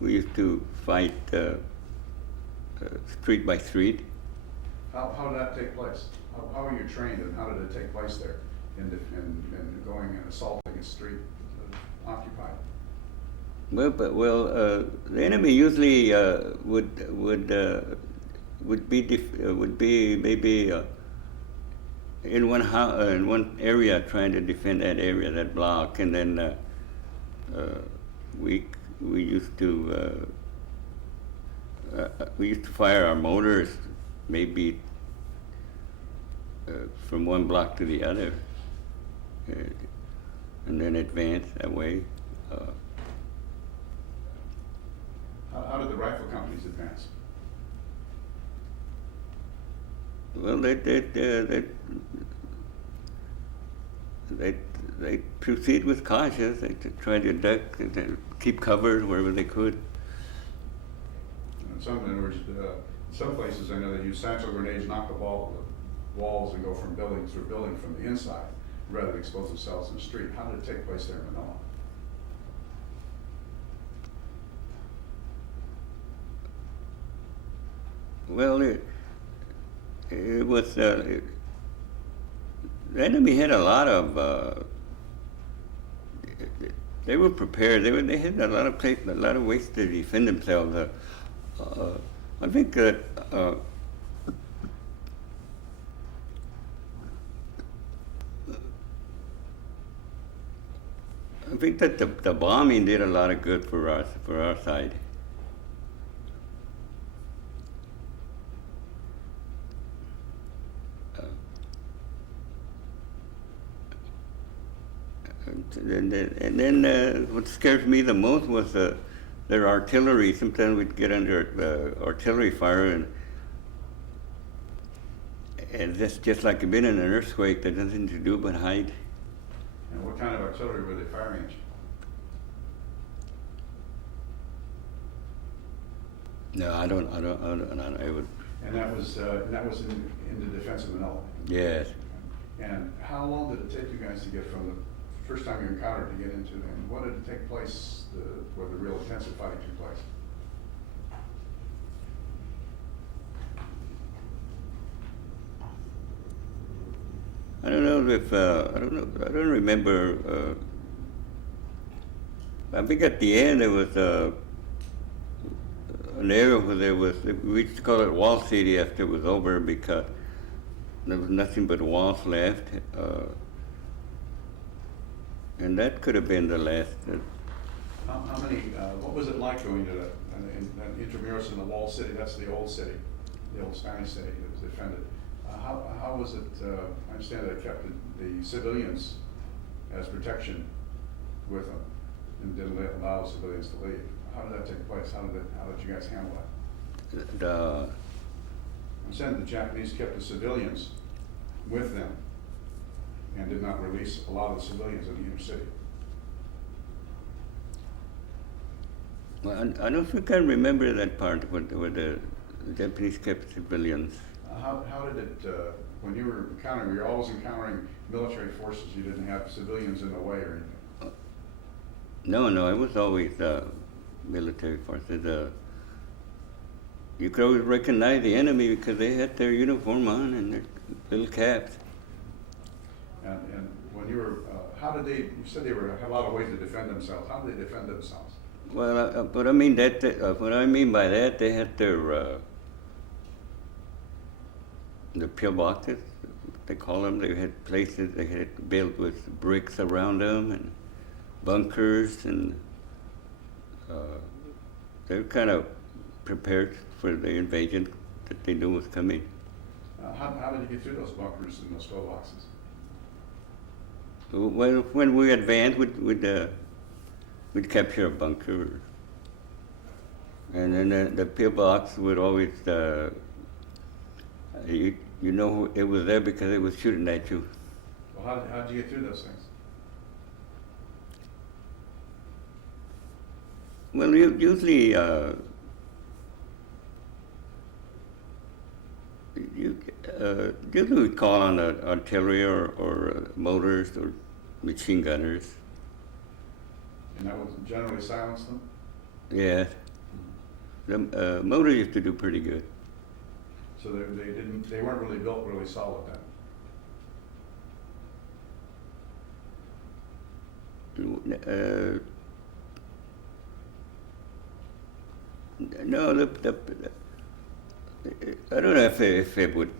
We used to fight street by street. How did that take place? How were you trained, and how did it take place there in going and assaulting a street occupied? Well, the enemy usually would be maybe in one area trying to defend that area, that block, and then we used to we used to fire our motors maybe from one block to the other, and then advance that way. How did the rifle companies advance? Well, they proceed with caution. They try to duck, and keep cover wherever they could. In some places I know they use satchel grenades, knock the walls and go from building through building from the inside, rather than expose themselves in the street. How did it take place there in Manila? Well, it was the enemy had a lot of. They were prepared. They had a lot of ways to defend themselves. I think that the bombing did a lot of good for us, for our side. And then what scares me the most was their artillery. Sometimes we'd get under artillery fire, and that's just like being in an earthquake. There's nothing to do but hide. And what kind of artillery were they firing at you? No, I don't. I would. And that was in the defense of Manila. Yes. And how long did it take you guys to get from the first time you encountered to get into it? And what did it take place where the real intensive fighting took place? I don't know if I don't know. I don't remember. I think at the end there was an area where there was. We used to call it Wall City after it was over because there was nothing but walls left, and that could have been the last. How many? What was it like going to that Intramuros in the Wall City? That's the old city, the old Spanish city that was defended. How was it? I understand they kept the civilians as protection with them and didn't allow civilians to leave. How did that take place? How did you guys handle that? I'm saying the Japanese kept the civilians with them and did not release a lot of the civilians in the inner city. Well, I don't think I remember that part where the Japanese kept civilians. How did it, when you were encountering, you were always encountering military forces, you didn't have civilians in the way or anything? No, it was always military forces. You could always recognize the enemy because they had their uniform on and their little caps. And when you were, how did they, you said they had a lot of ways to defend themselves. How did they defend themselves? Well, but I mean what I mean by that, they had their the pillboxes, they call them. They had places they had built with bricks around them and bunkers, and they were kind of prepared for the invasion that they knew was coming. How did you get through those bunkers and those pillboxes? Well, when we advanced, we'd capture a bunker, and then the pillbox would always, you know it was there because it was shooting at you. Well, how did you get through those things? Well, usually, usually we call on artillery or motors or machine gunners. And that would generally silence them? Yes. The motor used to do pretty good. So they weren't really built really solid then? No, I don't know if it would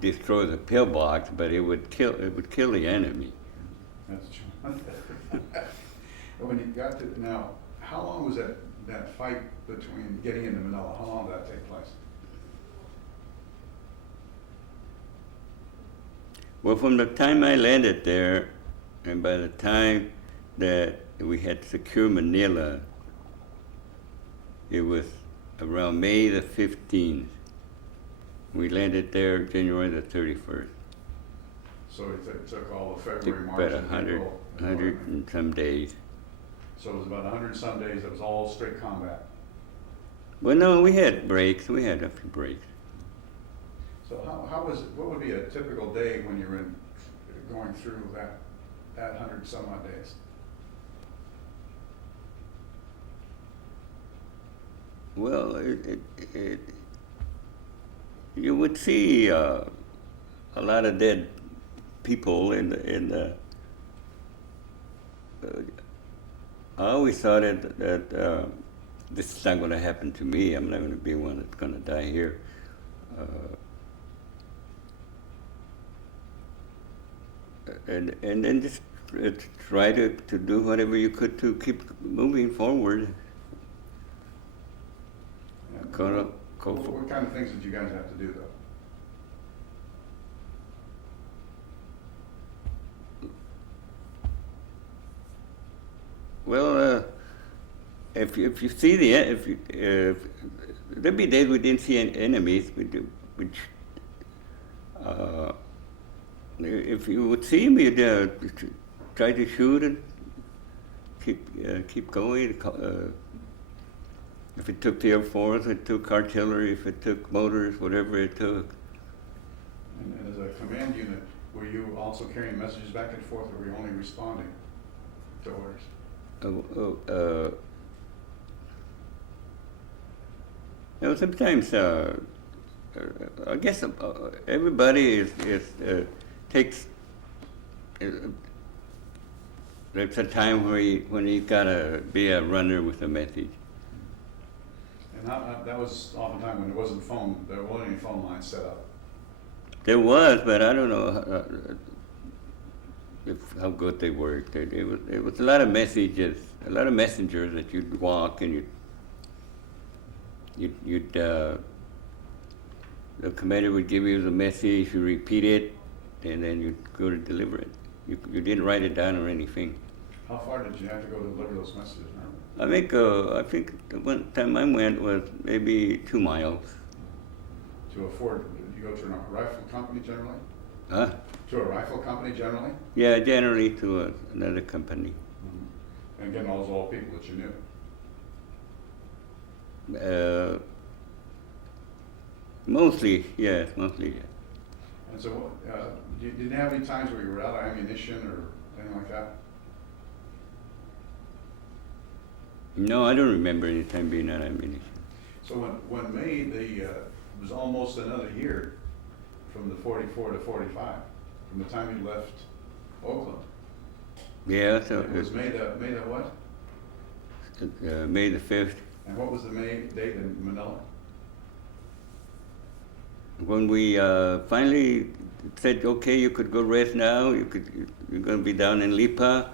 destroy the pillbox, but it would kill the enemy. That's true. When you got to, now, how long was that that fight between getting into Manila, how long did that take place? Well, from the time I landed there, and by the time that we had secured Manila, it was around May the 15th. We landed there January the 31st. So it took all of February, Took March, about and 100 April. and some days. So it was about 100 some days, it was all straight combat. Well, no, we had breaks. We had a few breaks. So how was it, what would be a typical day when you're going through that 100 some odd days? Well, you would see a lot of dead people in the I always thought that this is not going to happen to me. I'm not going to be one that's going to die here. And then just try to do whatever you could to keep moving forward. And Go what kind of things did you guys have to do though? Well, if you see there'd be days we didn't see any enemies, which if you would see them, you'd try to shoot and keep going. If it took the Air Force, it took artillery. If it took motors, whatever it took. And as a command unit, were you also carrying messages back and forth, or were you only responding to orders? You know, sometimes I guess everybody takes. There's a time when you gotta be a runner with a message. And that was oftentimes when there wasn't any phone lines set up. There was, but I don't know how good they worked. It was a lot of messages, a lot of messengers that you'd walk and the commander would give you the message, you repeat it, and then you'd go to deliver it. You didn't write it down or anything. How far did you have to go to deliver those messages? I think the one time I went was maybe 2 miles. To afford, did you go to a rifle company generally? Huh? To a rifle company generally? Yeah, generally to another company. Mm-hmm. And again, those all people that you knew? Mostly, yes. And so, did you have any times where you were out of ammunition or anything like that? No, I don't remember any time being out of ammunition. So when May, it was almost another year from the 44 to 45, from the time you left Oakland. Yeah, so It was May the what? May the 5th. And what was the May date in Manila? When we finally said, okay, you could go rest now. You're going to be down in Lipa.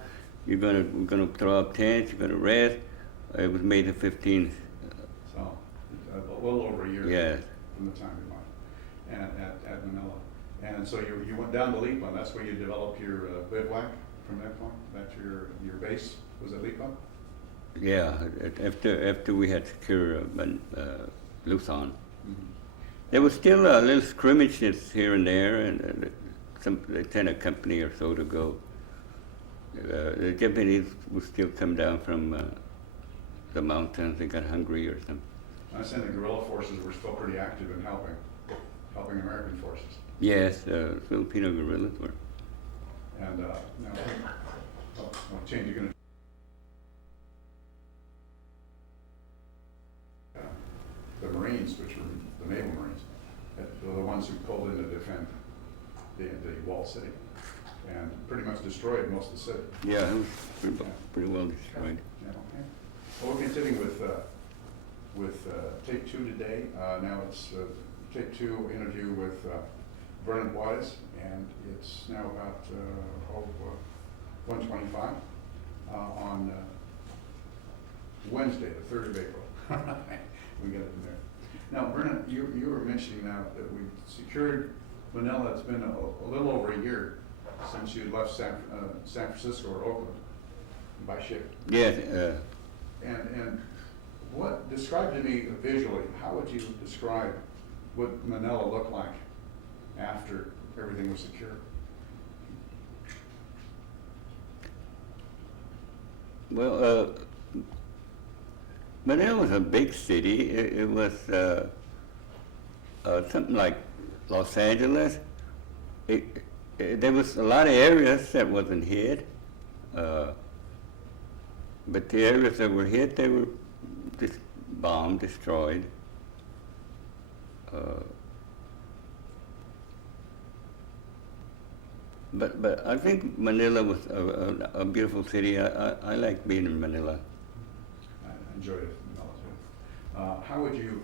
We're going to throw up tents. You're going to rest. It was May the 15th. So a little over a year. Yes. From the time you left, and at Manila. And so you went down to Lipa, and that's where you developed your bivouac from that point? That's your base, was it Lipa? Yeah, after we had secured Luzon. Mm-hmm. There was still little scrimmages here and there, and they sent a company or so to go. The Japanese would still come down from the mountains. They got hungry or something. I understand the guerrilla forces were still pretty active in helping American forces. Yes, Filipino guerrillas were. And now, change, you're going to the Marines, which were the Naval Marines, were the ones who pulled in to defend the walled city and pretty much destroyed most of the city. Yeah, it was pretty well destroyed. Yeah, okay. Well, we're continuing with tape 2 today. Now it's tape 2 interview with Vernon JUAREZ, and it's now about 1:25 on Wednesday, the 3rd of April. All right, we got it in there. Now, Vernon, you were mentioning now that we secured Manila. It's been a little over a year since you left San Francisco or Oakland by ship. Yes, And what, describe to me visually, how would you describe what Manila looked like after everything was secure? well, Manila was a big city. It was something like Los Angeles. There was a lot of areas that wasn't hit, but the areas that were hit, they were just bombed, destroyed. But I think Manila was a beautiful city. I like being in Manila. I enjoyed it, Manila too. How would you,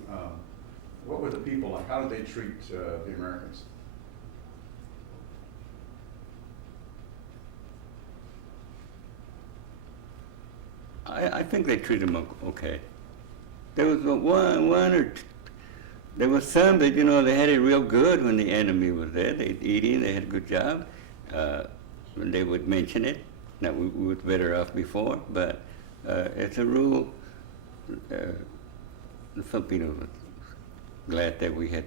what were the people like? How did they treat the Americans? I think they treated them okay. There was one or two, there was some that, they had it real good when the enemy was there. They'd eating, they had a good job. When they would mention it. Now, we were better off before, but as a rule, some people were glad that we had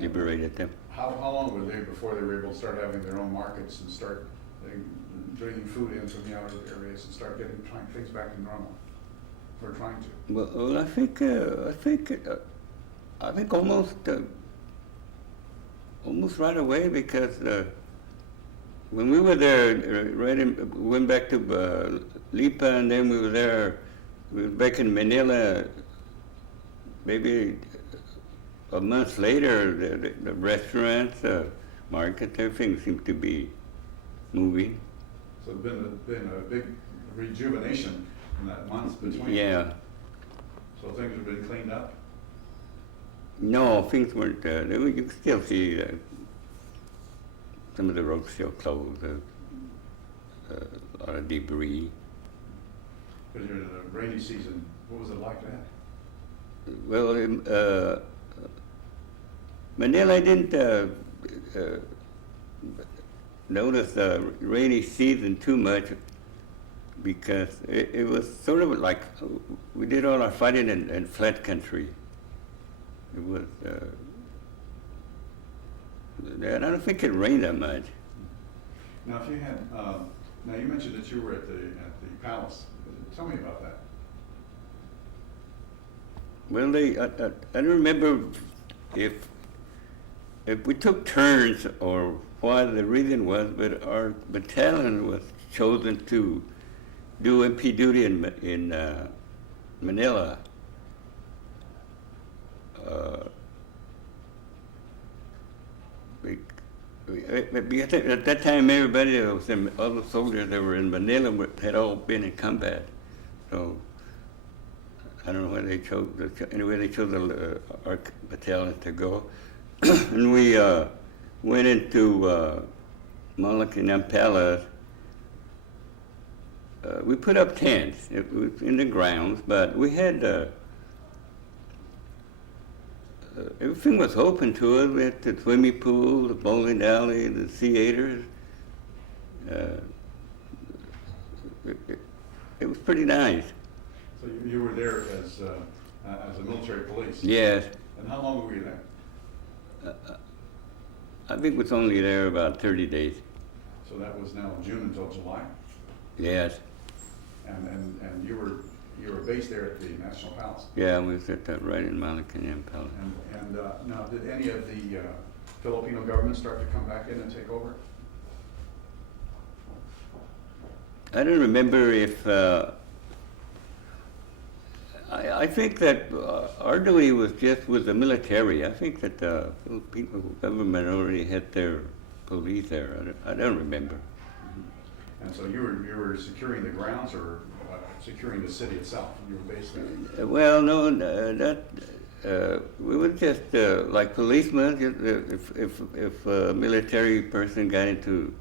liberated them. How long were they before they were able to start having their own markets and start bringing food in from the outer areas and start getting things back to normal? We're trying to. Well, I think almost right away, because when we were there, we went back to Lipa, and then we were back in Manila. Maybe a month later, the restaurants, markets, everything seemed to be moving. So it's been a big rejuvenation in that month between. Yeah. So things have been cleaned up? No, things weren't. You can still see some of the roads still closed. A lot of debris. Because you're in the rainy season, what was it like then? Well, Manila, I didn't notice the rainy season too much, because it was sort of like we did all our fighting in flat country. It was, I don't think it rained that much. Now, if you had, now you mentioned that you were at the palace. Tell me about that. Well, I don't remember if we took turns or what the reason was, but our battalion was chosen to do MP duty in Manila. At that time, everybody that was in, all the soldiers that were in Manila had all been in combat. So I don't know why they chose. Anyway, they chose our battalion to go, and we went into Malacanang Palace. We put up tents. It was in the grounds, but we had. Everything was open to us. We had the swimming pool, the bowling alley, the theaters. It was pretty nice. So you were there as a military police? Yes. And how long were you there? I think it was only there about 30 days. So that was now June until July? Yes. And you were based there at the National Palace? Yeah, we was at that right in Malacanang Palace. And now, did any of the Filipino government start to come back in and take over? I don't remember if, I think that our duty was just with the military. I think that the Filipino government already had their police there. I don't remember. Mm-hmm. And so you were securing the grounds or securing the city itself? You were based there? Well, no, we were just like policemen. If a military person got into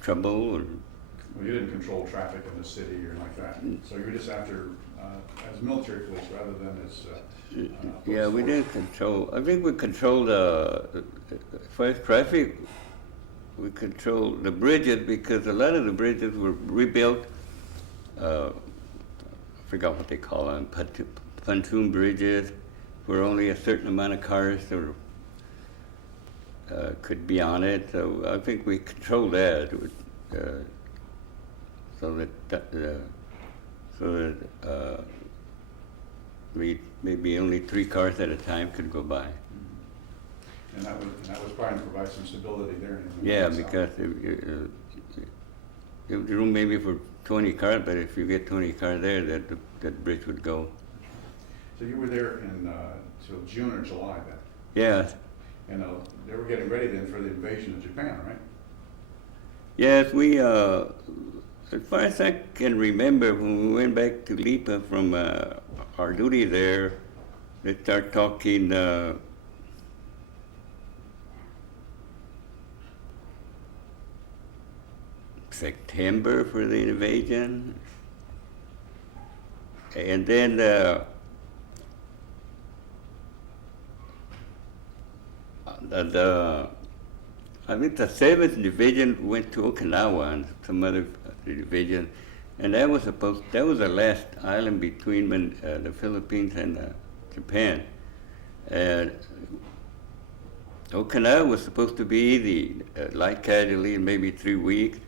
trouble or Well, you didn't control traffic in the city or like that, so you were just after, as military police rather than as, Yeah, we police didn't control, I think we controlled, as far as traffic, we controlled the bridges because a lot of the bridges were rebuilt. I forgot what they call them, pontoon bridges, where only a certain amount of cars could be on it. So I think we controlled that, so that maybe only 3 cars at a time could go by. And that was trying to provide some stability there. In the Yeah, south. because there was room maybe for 20 cars, but if you get 20 cars there, that bridge would go. So you were there in, till June or July then? Yeah. And they were getting ready then for the invasion of Japan, right? Yes, we, as far as I can remember, when we went back to Lipa from our duty there, they start talking September for the invasion. And then I think the 7th Division went to Okinawa and some other division, and that was the last island between the Philippines and Japan. And Okinawa was supposed to be the light casualty in maybe 3 weeks,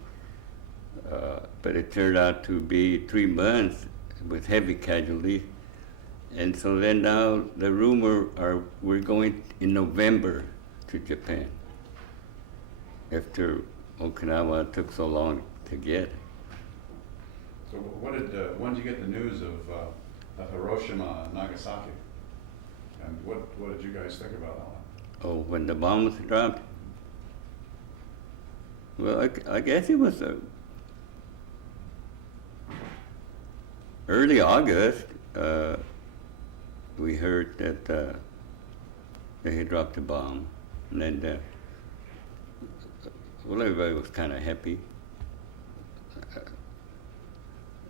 but it turned out to be 3 months with heavy casualties. And so then now the rumor we're going in November to Japan, after Okinawa took so long to get. So when did you get the news of Hiroshima and Nagasaki? And what did you guys think about all that? Oh, when the bomb was dropped? Well, I guess it was early August. We heard that they had dropped a bomb, and then well, everybody was kind of happy.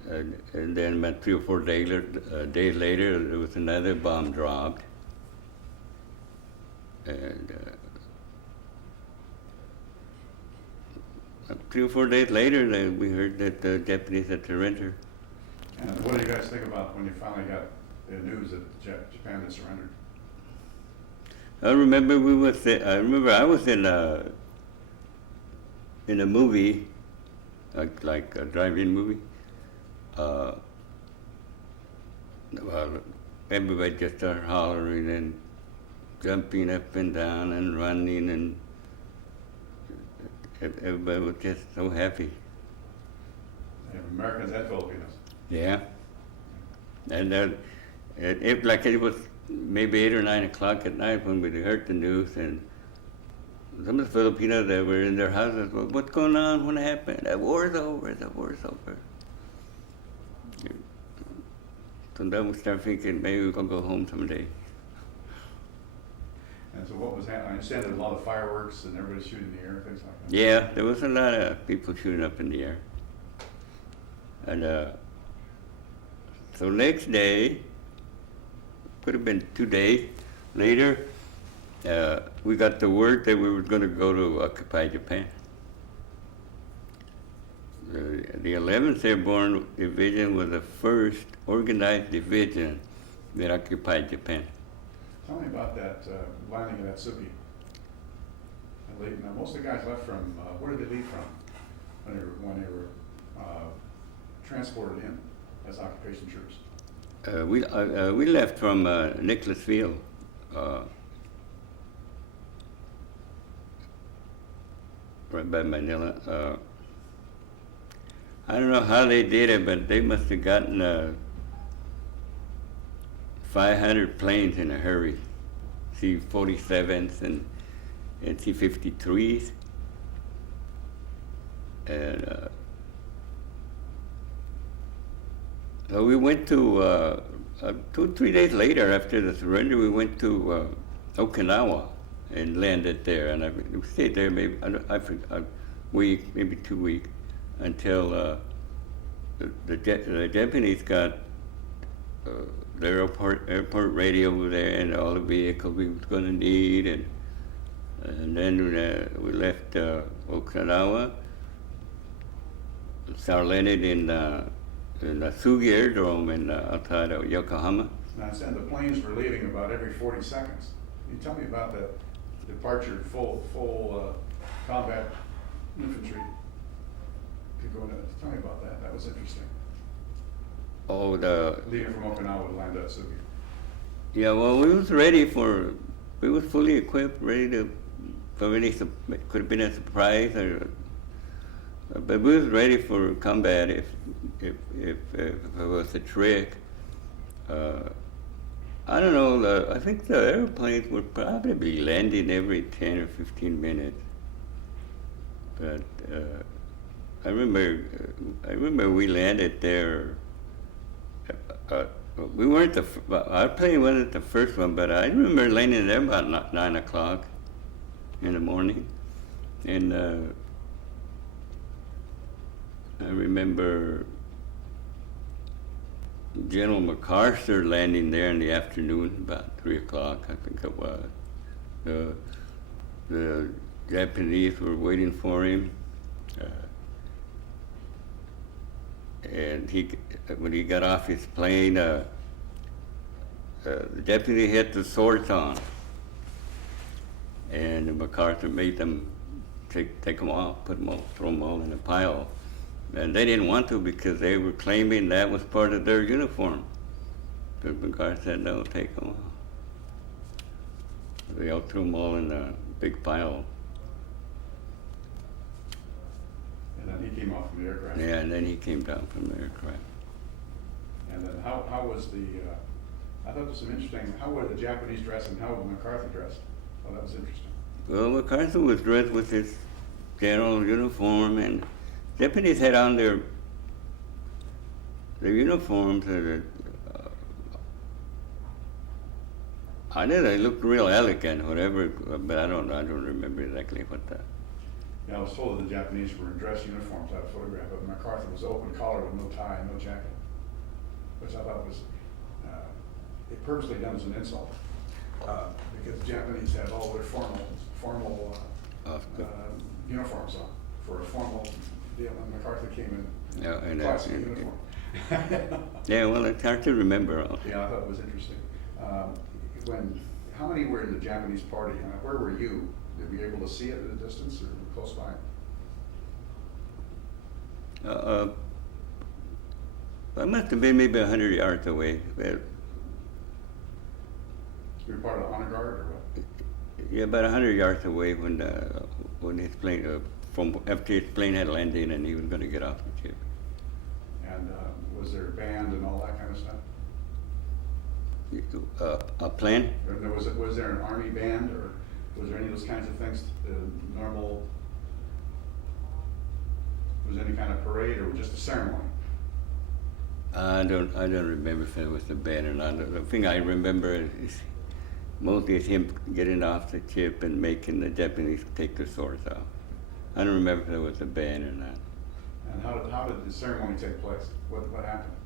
And then about 3 or 4 days later, there was another bomb dropped. And 3 or 4 days later, we heard that the Japanese had surrendered. And what did you guys think about when you finally got the news that Japan had surrendered? I remember I was in a movie, like a drive-in movie. Well, everybody just started hollering and jumping up and down and running, and everybody was just so happy. And Americans and Filipinos. Yeah. And it was maybe 8 or 9 o'clock at night when we heard the news, and some of the Filipinos that were in their houses, well, what's going on? What happened? The war's over. The war's over. So then we start thinking maybe we're gonna go home someday. And so what was happening? I understand there was a lot of fireworks and everybody shooting in the air, things like that. Yeah, there was a lot of people shooting up in the air. And so next day, could have been 2 days later, we got the word that we were going to go to occupy Japan. The 11th Airborne Division was the first organized division that occupied Japan. Tell me about that landing at Atsugi. Now, most of the guys left from, where did they leave from when they were transported in as occupation troops? We left from Nicholas Field. Right by Manila. I don't know how they did it, but they must have gotten 500 planes in a hurry, C-47s and C-53s. And so we went to, 2 or 3 days later after the surrender, we went to Okinawa and landed there. And we stayed there maybe, a week, maybe 2 weeks. until the Japanese got the airport radio over there and all the vehicles we was going to need, and then we left Okinawa, landed in the Sugi Airdrome outside of Yokohama. Now, I said the planes were leaving about every 40 seconds. Can you tell me about the departure, full combat infantry? Tell me about that. That was interesting. Oh, Leaving from Okinawa to land at Sugi. yeah. Well, we was fully equipped, ready to. Could have been a surprise, but we was ready for combat if it was a trick. I don't know. I think the airplanes would probably be landing every 10 or 15 minutes. But I remember we landed there. We weren't our plane wasn't the first one, but I remember landing there about 9 o'clock in the morning, and I remember General MacArthur landing there in the afternoon, about 3 o'clock, I think it was. The Japanese were waiting for him, and when he got off his plane, the Japanese had the swords on, and MacArthur made them take them off, throw them all in a pile. And they didn't want to because they were claiming that was part of their uniform. But MacArthur said, no, take them off. They all threw them all in a big pile. And then he came off from the aircraft. Yeah, and then he came down from the aircraft. And then how was I thought there was some interesting, how were the Japanese dressed and how was MacArthur dressed? Oh, that was interesting. Well, MacArthur was dressed with his general uniform, and Japanese had on their uniforms. I know they looked real elegant, whatever, but I don't remember exactly what that. Yeah, I was told that the Japanese were in dress uniforms. I had a photograph of MacArthur was open collar with no tie and no jacket, which I thought was purposely done as an insult, because the Japanese have all their formal uniforms on for a formal deal, and MacArthur came in classic uniform. Yeah, well, it's hard to remember. Yeah, I thought it was interesting. How many were in the Japanese party? Where were you? Did you be able to see it at a distance or close by? I must have been maybe 100 yards away. You were part of the honor guard or what? Yeah, about 100 yards away when his plane, after his plane had landed and he was going to get off the ship. And was there a band and all that kind of stuff? A plane? Was there an army band or was there any of those kinds of things? Normal? Was there any kind of parade or just a ceremony? I don't remember if it was the band or not. The thing I remember is mostly is him getting off the ship and making the Japanese take their swords off. I don't remember if it was a band or not. And how did the ceremony take place? What happened?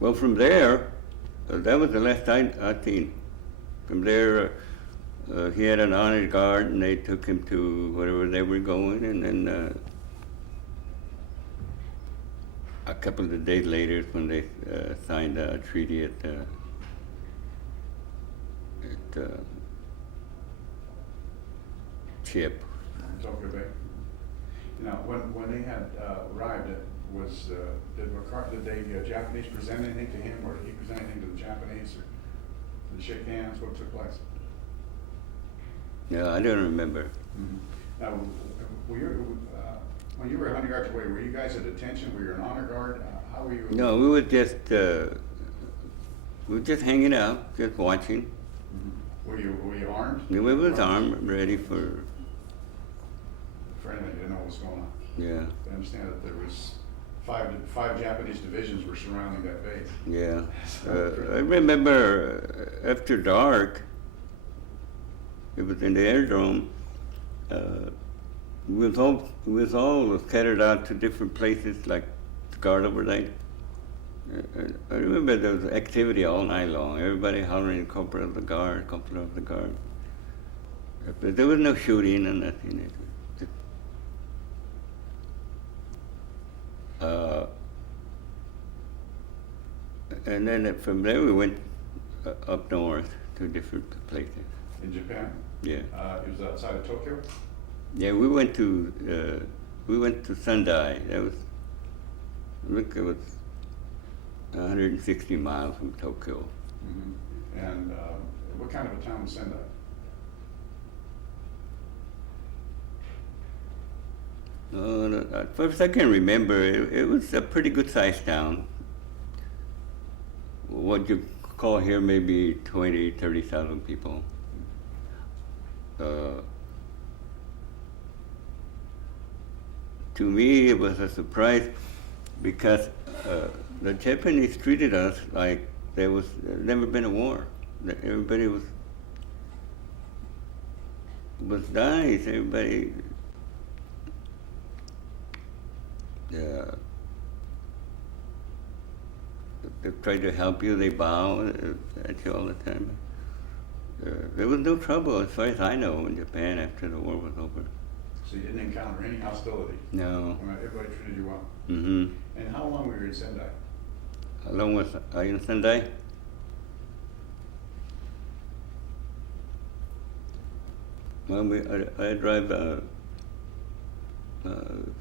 Well, from there, that was the last I'd seen. From there, he had an honor guard, and they took him to wherever they were going, and then a couple of days later, when they signed a treaty at Chip. Tokyo Bay. Now, when they had arrived, did the Japanese present anything to him, or did he present anything to the Japanese, or did they shake hands? What took place? Yeah, I don't remember. Mm-hmm. Now, when you were 100 yards away, were you guys at attention? Were you an honor guard? How were you? No, we were just hanging out, just watching. Mm-hmm. Were you armed? We was armed, ready for anything. You didn't know what was going on. Yeah. I understand that there was five Japanese divisions were surrounding that base. Yeah. I remember after dark, it was in the airdrome, we was all scattered out to different places, like the guard overnight. I remember there was activity all night long. Everybody hollering, corporal of the guard, corporal of the guard. But there was no shooting and nothing. And then from there we went up north to different places. In Japan? Yeah. It was outside of Tokyo? Yeah, we went to Sendai. That was, I think it was 160 miles from Tokyo. Mm-hmm. And what kind of a town was Sendai? At first I can remember, it was a pretty good sized town. What you call here maybe 20, 30,000 people. To me, it was a surprise because the Japanese treated us like there was never been a war. That everybody was nice. Everybody, they tried to help you. They bow at you all the time. There was no trouble, as far as I know, in Japan after the war was over. So you didn't encounter any hostility? No. Everybody treated you well? Mm-hmm. And how long were you in Sendai? How long was I in Sendai? Well, I drive, I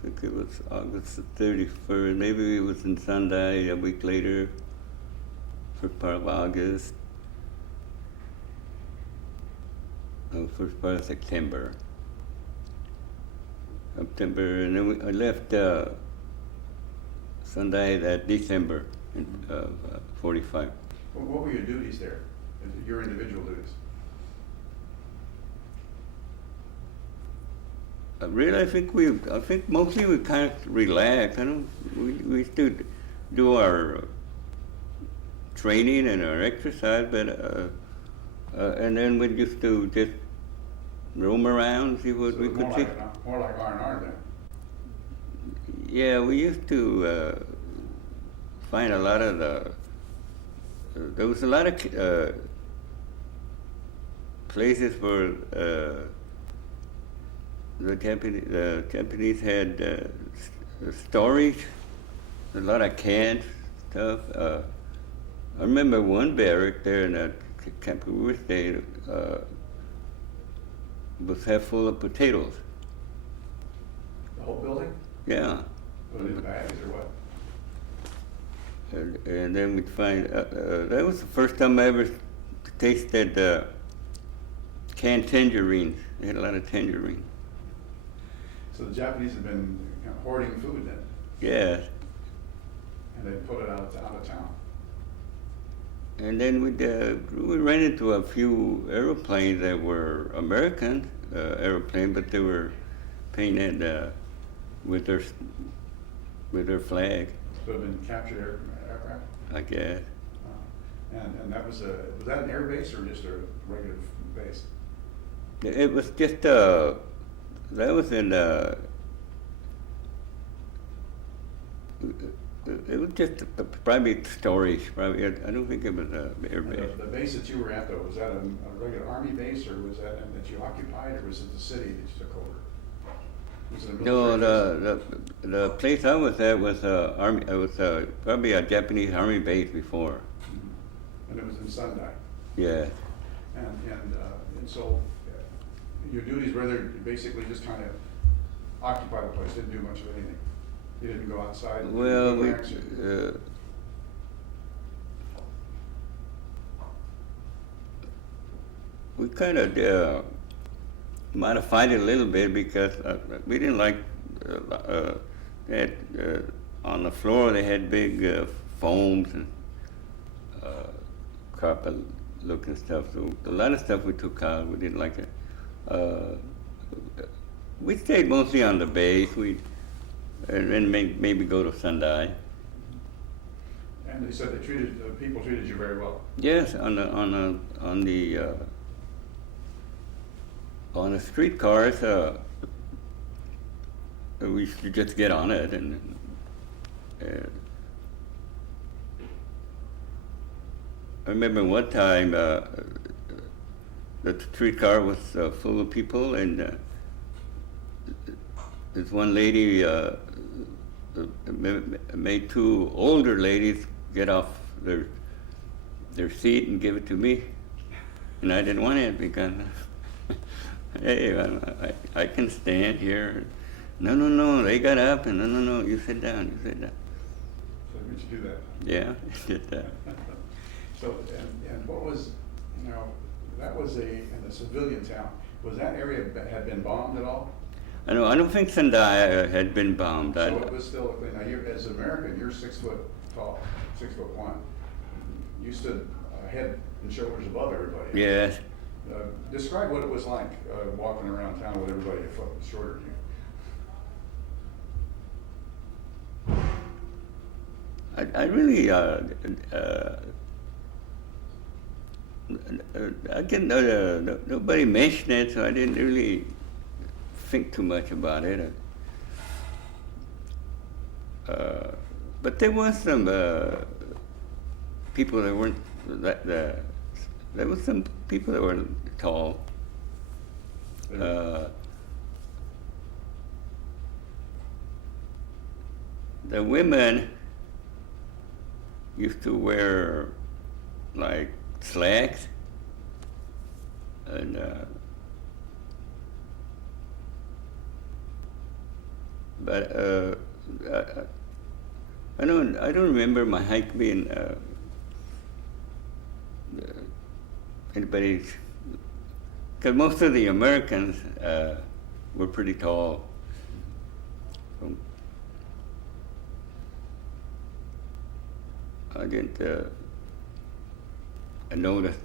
think it was August the 31st. Maybe it was in Sendai a week later, first part of August, first part of September. And then I left Sendai that December in 45. Well, what were your duties there? Your individual duties? Really, I think mostly we kind of relaxed. We still do our training and our exercise, but and then we used to just roam around, see what So we it was could see. more like R&R then? Yeah, we used to find a lot of there was a lot of places where the Japanese had storage, a lot of canned stuff. I remember one barrack there in that camp we were staying was half full of potatoes. The whole building? Yeah. Put it in bags or what? And then we'd find, that was the first time I ever tasted canned tangerines. They had a lot of tangerines. So the Japanese had been kind of hoarding food then, Yeah. and they put it out of town. And then we ran into a few airplanes that were American airplanes, but they were painted with their flag, Could have been captured aircraft. I guess. And that was that an air base or just a regular base? It was just that was in it was just a private storage. Probably, I don't think it was a air And base. the base that you were at though, was that a regular army base or was that you occupied or was it the city that you took over? Was it a No, military base? the place I was at was army. It was probably a Japanese army base before. Mhm. And it was in Sendai. Yeah. And so your duties were there to basically just kind of occupy the place, didn't do much of anything. You didn't go outside. And Well, relax. we kind of modified it a little bit because we didn't like that on the floor they had big foams and carpet looking stuff. So a lot of stuff we took out. We didn't like it. We stayed mostly on the base. And then maybe go to Sendai. And they said people treated you very well. Yes, on the streetcars, we should just get on it. And I remember one time the streetcar was full of people, and this one lady made two older ladies get off their seat and give it to me, and I didn't want it because, hey, I can stand here. No, they got up, and no, you sit down, you sit down. So did you do that? Yeah, I did that. So, and what was, you know, that was in a civilian town. Was that area had been bombed at all? I don't think Sendai had been bombed. So it was still, now you're, as an American, you're 6 foot tall, 6'1". You stood head and shoulders above everybody. Yes. Describe what it was like walking around town with everybody a foot shorter than you. I really, again, nobody mentioned it, so I didn't really think too much about it. But there was some people that weren't, there was some people that were tall. The women used to wear like slacks, and but I don't remember my hike being anybody's, because most of the Americans were pretty tall. So I didn't notice.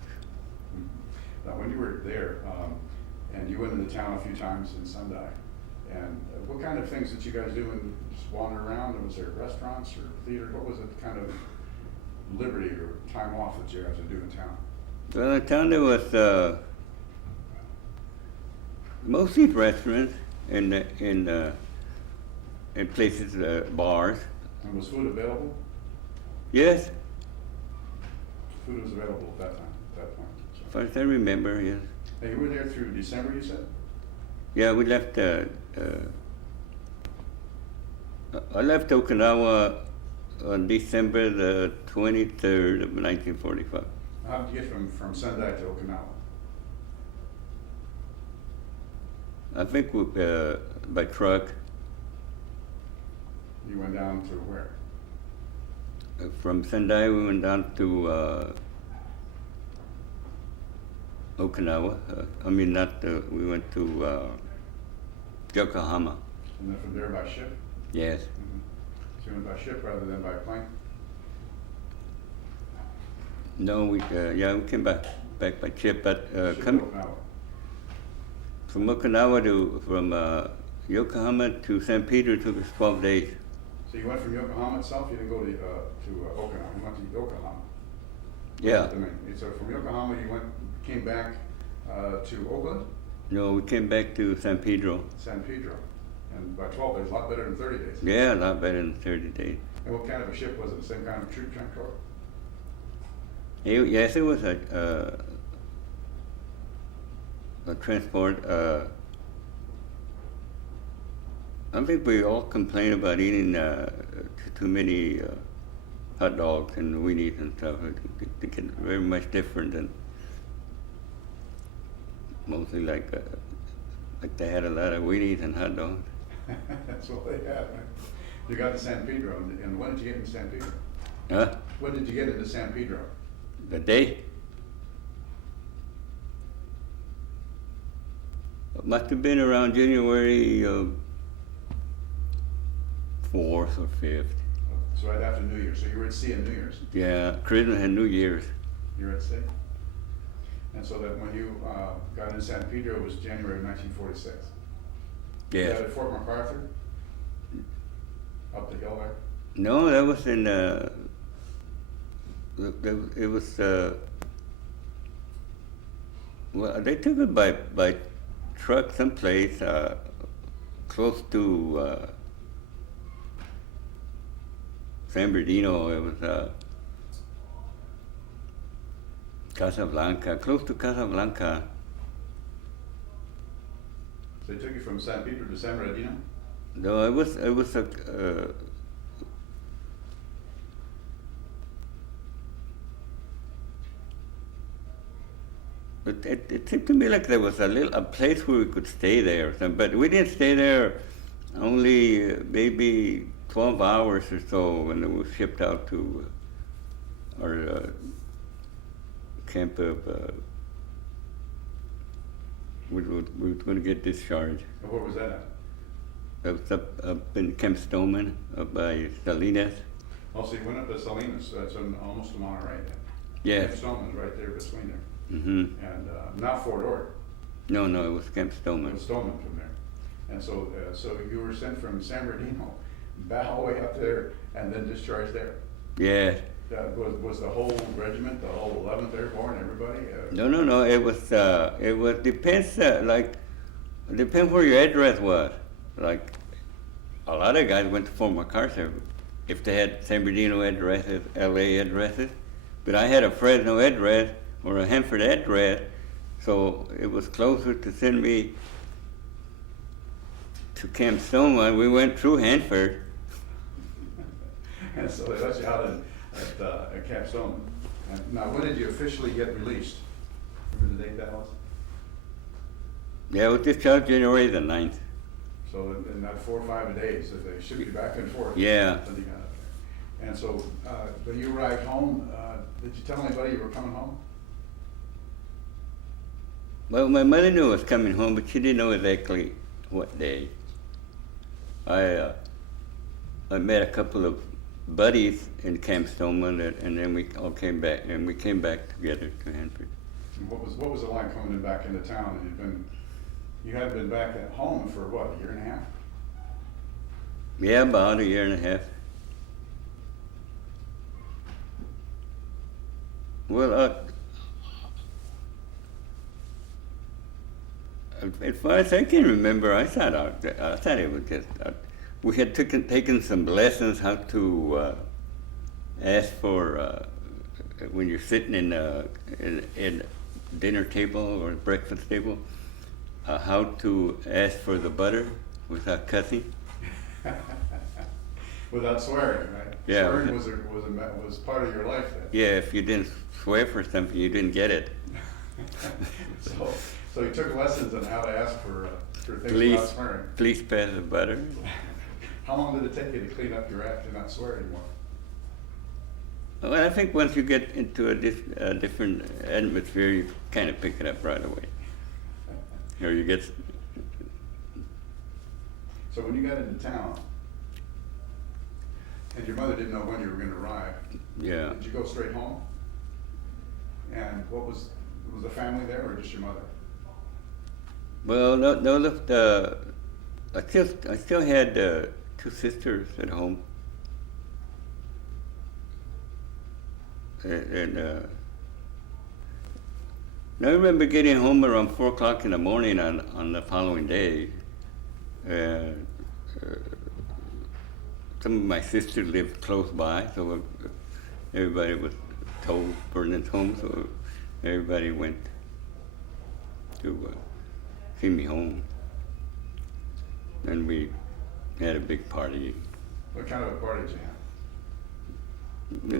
Now, when you were there, and you went into town a few times in Sendai, and what kind of things did you guys do and just wander around? And was there restaurants or theater? What was the kind of liberty or time off that you guys would do in town? Well, in town there was mostly restaurants and in places, bars. And was food available? Yes, Food was available at that time, at that point. as So. far as I remember, yes. Now, you were there through December, you said? Yeah, we left. I left Okinawa on December the 23rd of 1945. How did you get from Sendai to Okinawa? I think by truck. You went down to where? From Sendai, we went down to Okinawa. I mean, not. We went to Yokohama. And then from there by ship? Yes. Mm-hmm. So you went by ship rather than by plane? No, we came back by ship, but Ship to coming Okinawa. from Okinawa from Yokohama to St. Peter took us 12 days. So you went from Yokohama itself, you didn't go to Okinawa, you went to Yokohama? Yeah. I mean, so from Yokohama, you came back to Oakland, No, we came back to San Pedro. San Pedro, and by 12 days, a lot better than 30 days. Yeah, a lot better than 30 days. And what kind of a ship was it? The same kind of troop transport? Yes, it was a transport. I think we all complain about eating too many hot dogs and weenies and stuff. They get very much different than mostly like they had a lot of weenies and hot dogs. That's what they had, right? You got to San Pedro, and when did you get into San Pedro? Huh? When did you get into San Pedro? The day? It must have been around January 4th or 5th. So right after New Year's. So you were at sea on New Year's. Yeah, Christmas and New Year's. You were at sea. And so that when you got into San Pedro, it was January of 1946. Yes. Was that at Fort MacArthur? Up the hill there? No, that was in, it was, well, they took it by truck someplace, close to San Bernardino. It was Casablanca, close to Casablanca. So they took you from San Pedro to San Bernardino? No, it was a it seemed to me like there was a place where we could stay there or something, but we didn't stay there only maybe 12 hours or so when it was shipped out to our camp of we were going to get discharged. And where was that at? That was up in Camp Stoneman, up by Salinas. Oh, so you went up to Salinas, so that's almost a Monterey then. Yes. Camp Stoneman's right there between there. Mm-hmm. And not Fort Ord, No, it was Camp it Stoneman. was Stoneman from there. And so, so you were sent from San Bernardino back all the way up there and then discharged there. Yes. Was the whole regiment, the whole 11th Airborne, everybody? No. It was depends depends where your address was. Like a lot of guys went to Fort MacArthur if they had San Bernardino addresses, LA addresses, but I had a Fresno address or a Hanford address, so it was closer to send me to Camp Stoneman. We went through Hanford. And so they let you out at Camp Stoneman. And now, when did you officially get released? Remember the date that was? Yeah, it was discharged January the 9th. So in that 4 or 5 days, that they shipped you back and forth. Yeah. Until you got up there. And so, when you arrived home, did you tell anybody you were coming home? Well, my mother knew I was coming home, but she didn't know exactly what day. I met a couple of buddies in Camp Stoneman, and then we all came back, and we came back together to Hanford. And what was it like coming back into town? And you hadn't been back at home for what, a year and a half? Yeah, about a year and a half. Well, as far as I can remember, I thought it was just we had taken some lessons how to ask for when you're sitting in dinner table or breakfast table, how to ask for the butter without cussing. Without swearing, right? Yeah. Swearing was part of your life then. Yeah, if you didn't swear for something, you didn't get it. So you took lessons on how to ask for things without swearing. Please pass the butter. How long did it take you to clean up your act and not swear anymore? Well, I think once you get into a different atmosphere, you kind of pick it up right away. Or you get. So when you got into town, and your mother didn't know when you were going to arrive, Yeah. did you go straight home? And was the family there or just your mother? Well, no. I still had 2 sisters at home, and I remember getting home around 4 o'clock in the morning on the following day. Some of my sisters lived close by, so everybody was told Vernon's home, so everybody went to see me home. And we had a big party. What kind of a party did you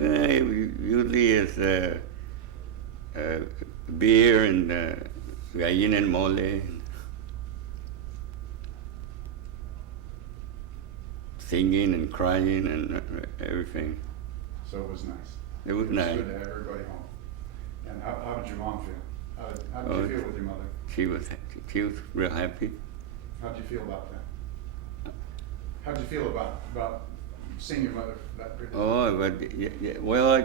have? Usually it's beer and gallina and mole. Singing and crying and everything. So it was nice. It was nice. It was good to have everybody home. And how did your mom feel? How did you feel with your mother? She was real happy. How did you feel about that? How did you feel about seeing your mother that pretty? Oh, but yeah, well,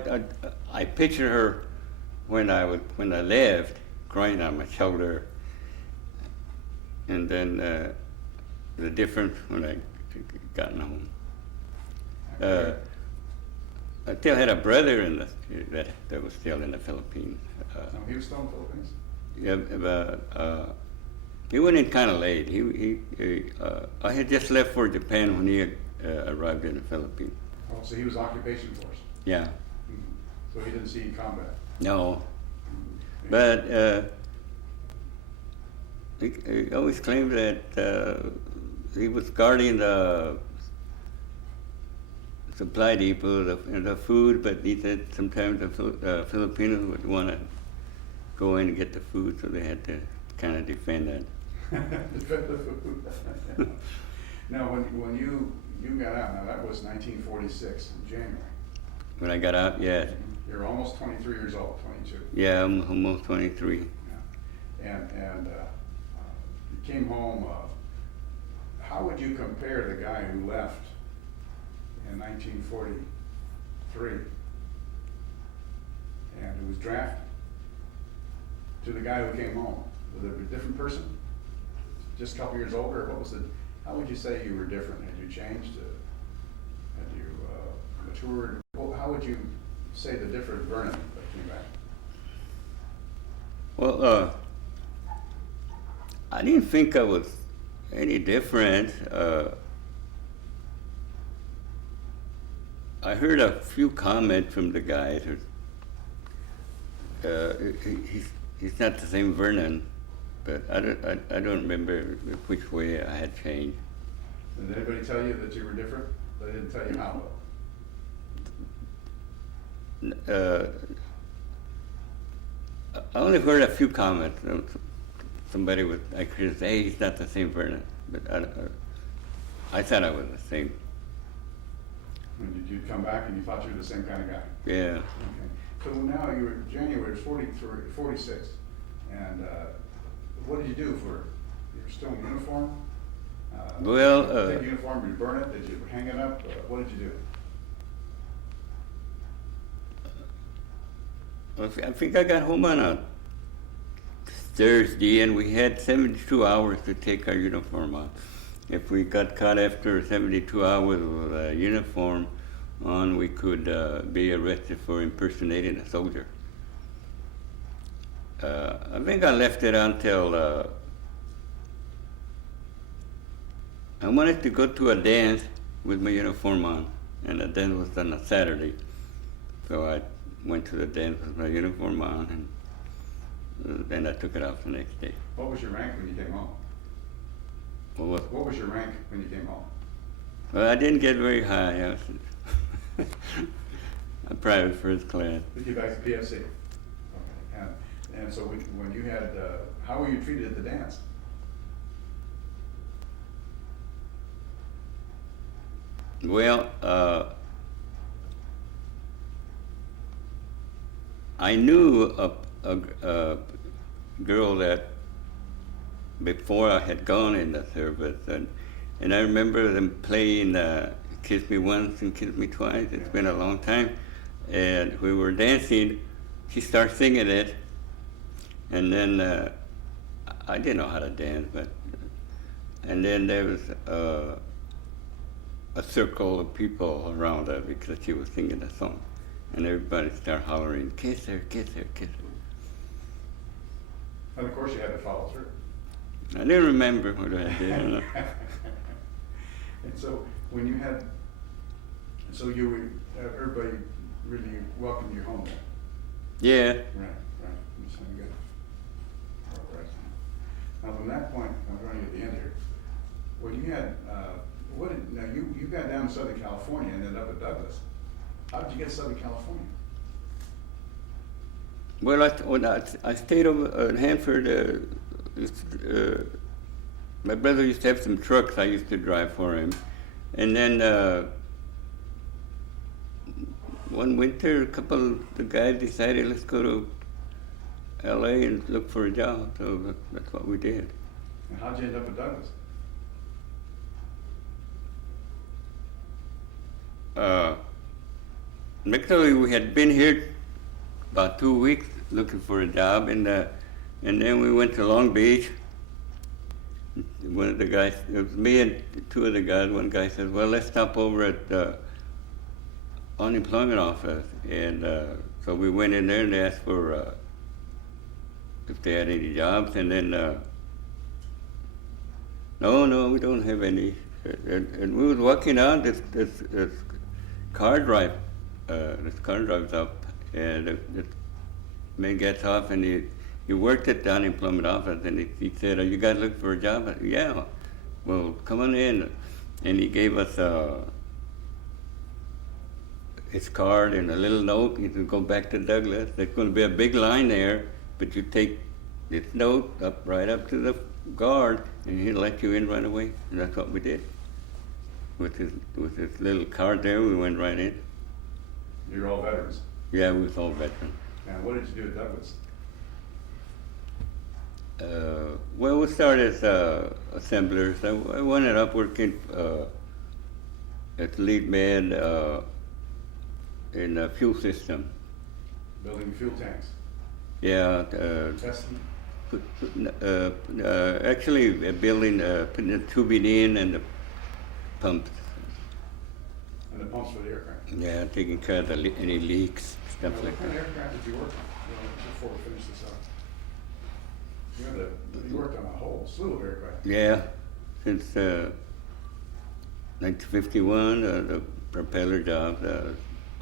I picture her when I left, crying on my shoulder, and then the difference when I gotten home. I still had a brother that was still in the Philippines. No, he was still in the Philippines? Yeah, about He went in kind of late. I had just left for Japan when he had, arrived in the Philippines. Oh, so he was occupation force. Yeah, Mhm. So he didn't see combat. no, Mhm. but he always claimed that he was guarding the supply depot, the food, but he said sometimes the Filipinos would want to go in and get the food, so they had to kind of defend that. Defend the food. Now, when you got out, now that was 1946 in January. When I got out, yeah, You're almost 23 years old, 22. yeah, I'm almost 23. Yeah. And you came home. How would you compare the guy who left in 1943 and who was drafted to the guy who came home? Was it a different person? Just a couple years older? What was it? How would you say you were different? Had you changed? Had you matured? Well, how would you say the different Vernon that came back? Well, I didn't think I was any different. I heard a few comments from the guys. He's not the same Vernon, but I don't remember which way I had changed. Did anybody tell you that you were different? They didn't tell you how well. I only heard a few comments. Somebody was, I could say, hey, he's not the same Vernon, but I thought I was the same. When did you come back and you thought you were the same kind of guy? Yeah. Okay. So now you were January 46, and what did you do for? You were still in uniform. Well, did you take uniform? Did you burn it? Did you hang it up? What did you do? I think I got home on a Thursday, and we had 72 hours to take our uniform off. If we got caught after 72 hours with a uniform on, we could be arrested for impersonating a soldier. I think I left it until I wanted to go to a dance with my uniform on, and the dance was on a Saturday. So I went to the dance with my uniform on, and then I took it off the next day. What was your rank when you came home? What was your rank when you came home? Well, I didn't get very high. I was a private first class. Took you back to PFC. Okay. And so when you had, how were you treated at the dance? Well, I knew a girl that before I had gone in the service, and I remember them playing Kiss Me Once and Kiss Me Twice. It's been a long time. And we were dancing, she started singing it, and then I didn't know how to dance, and then there was a circle of people around her because she was singing the song. And everybody started hollering, kiss her, kiss her, kiss her. And of course you had to follow through. I didn't remember what I did. I don't know. And so when you had, so you were, everybody really welcomed you home then? Yeah. Right. That's good. All right. Now from that point, I'm running at the end here. When you had, now you got down to Southern California and ended up at Douglas. How did you get to Southern California? Well, I stayed over in Hanford. My brother used to have some trucks I used to drive for him. And then one winter, a couple of the guys decided, let's go to LA and look for a job. So that's what we did. And how'd you end up at Douglas? Actually, we had been here about 2 weeks looking for a job, and then we went to Long Beach. One of the guys, it was me and two of the guys. One guy said, well, let's stop over at the unemployment office. And so we went in there and they asked for if they had any jobs. And then No, we don't have any. And we was walking out, this car drive, this car drives up, and the man gets off, and he worked at the unemployment office, and he said, "Are you guys looking for a job?" I said, "Yeah." "Well, come on in," and he gave us his card and a little note. He said, "Go back to Douglas. There's going to be a big line there, but you take this note right up to the guard, and he'll let you in right away." And that's what we did. With his little card there, we went right in. You're all veterans. Yeah, we was all veterans. And what did you do at Douglas? Well, we started as assemblers. I ended up working as lead man in a fuel system. Building fuel tanks. Yeah. Testing. Actually, building, putting the tubing in and the pumps. And the pumps for the aircraft. Yeah, taking care of any leaks, stuff What like kind of that. aircraft did you work on before we finish this up? You worked on a whole slew of aircraft. Yeah, since 1951, the propeller job,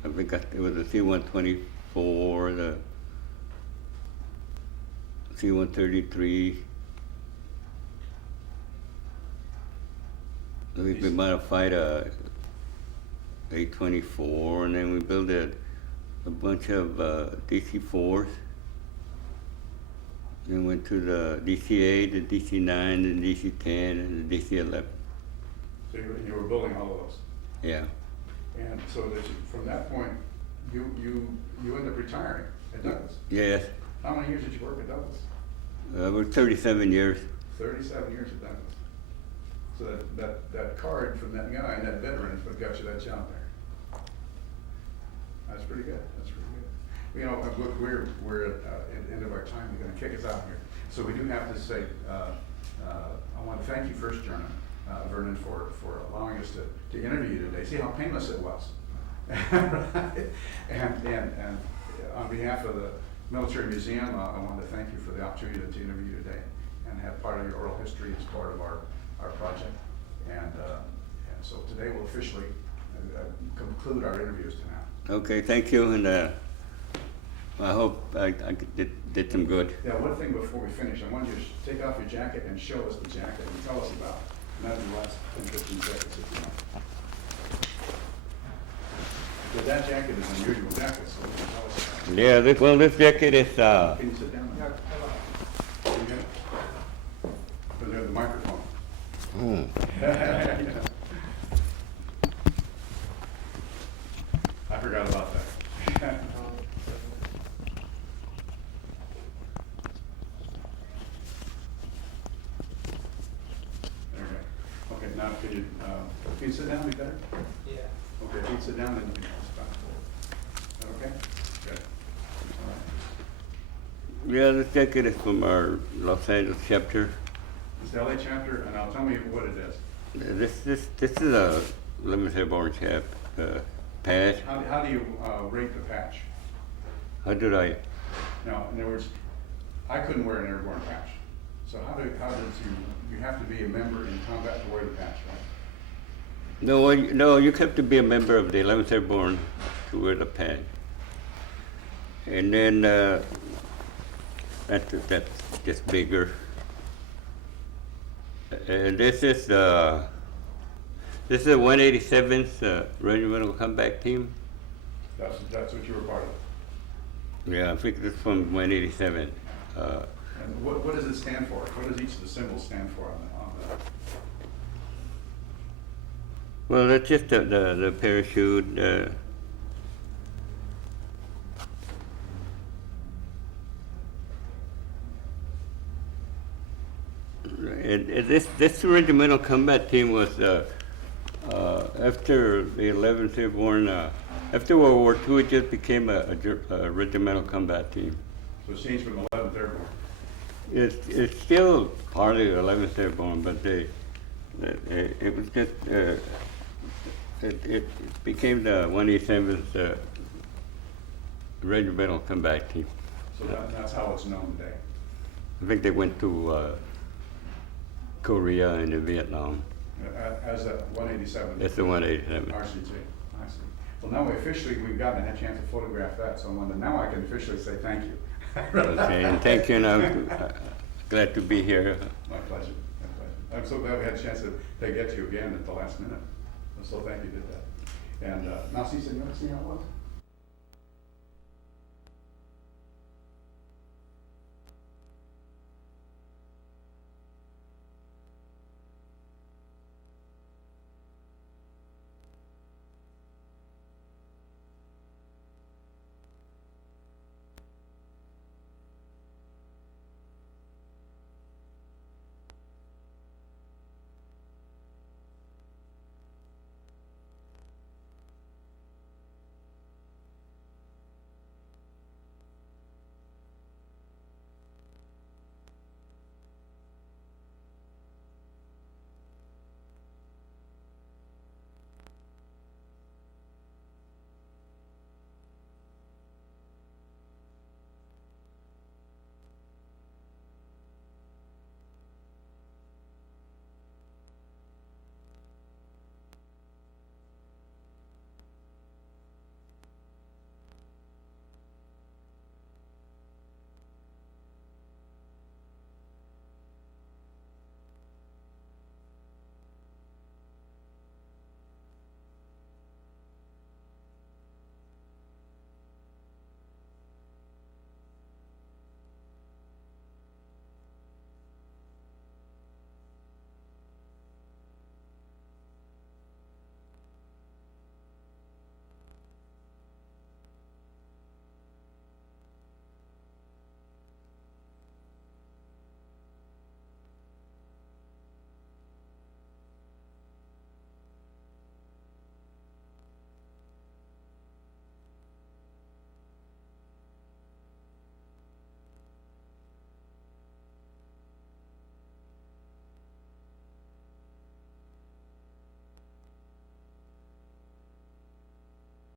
I think it was the C-124, the C-133. We modified a A-24, and then we built a bunch of DC-4s. Then went to the DC-8, the DC-9, the DC-10, and the DC-11. So you were building all of those. Yeah. And so that from that point, you ended up retiring at Douglas. Yes. How many years did you work at Douglas? We're 37 years. 37 years at Douglas. So that card from that guy and that veteran is what got you that job there. That's pretty good. That's pretty good. You know, look, we're at the end of our time. You're going to kick us out here. So we do have to say, I want to thank you first, Vernon, for allowing us to interview you today. See how painless it was. and on behalf of the Military Museum, I want to thank you for the opportunity to interview you today and have part of your oral history as part of our project. And so today we'll officially conclude our interviews tonight. Okay, thank you, and I hope I did some good. Yeah, one thing before we finish, I want you to take off your jacket and show us the jacket and tell us about it. And that'll be the last 10, 15 seconds if you want. Because that jacket is an unusual jacket, so you can tell us about it. Yeah, this jacket is, Can you sit down? Yeah, come on. Can you get it? Because there's the microphone. I forgot about that. There we go. Okay, now can you sit down, be better? Yeah. Okay, if you sit down, then you can spot forward. Is that okay? Good. All right. yeah, this jacket is from our Los Angeles chapter. It's the LA chapter, and I'll tell me what it is. This is a limited airborne cap patch. How do you rate the patch? How did I? Now, in other words, I couldn't wear an airborne patch. So how does you have to be a member in combat to wear the patch, right? No, you have to be a member of the 11th Airborne to wear the patch. And then that's just bigger. And this is the 187th Regimental Combat Team. That's what you were part of. Yeah, I think this is from 187. And what does it stand for? What does each of the symbols stand for on the Well, that's just the parachute. This regimental combat team was after the 11th Airborne. After World War II, it just became a regimental combat team. So it changed from 11th Airborne. It's still part of the 11th Airborne, but it was just it became the 187th Regimental Combat Team. So that's how it's known today. I think they went to Korea and in Vietnam. As a 187. That's the 187. RCG, I see. Well, now we've gotten a chance to photograph that, so now I can officially say thank you. Okay, and thank you, and I'm glad to be here. My pleasure, my pleasure. I'm so glad we had a chance to get to you again at the last minute. I'm so glad you did that. And now, Cecil, you want to see how it was?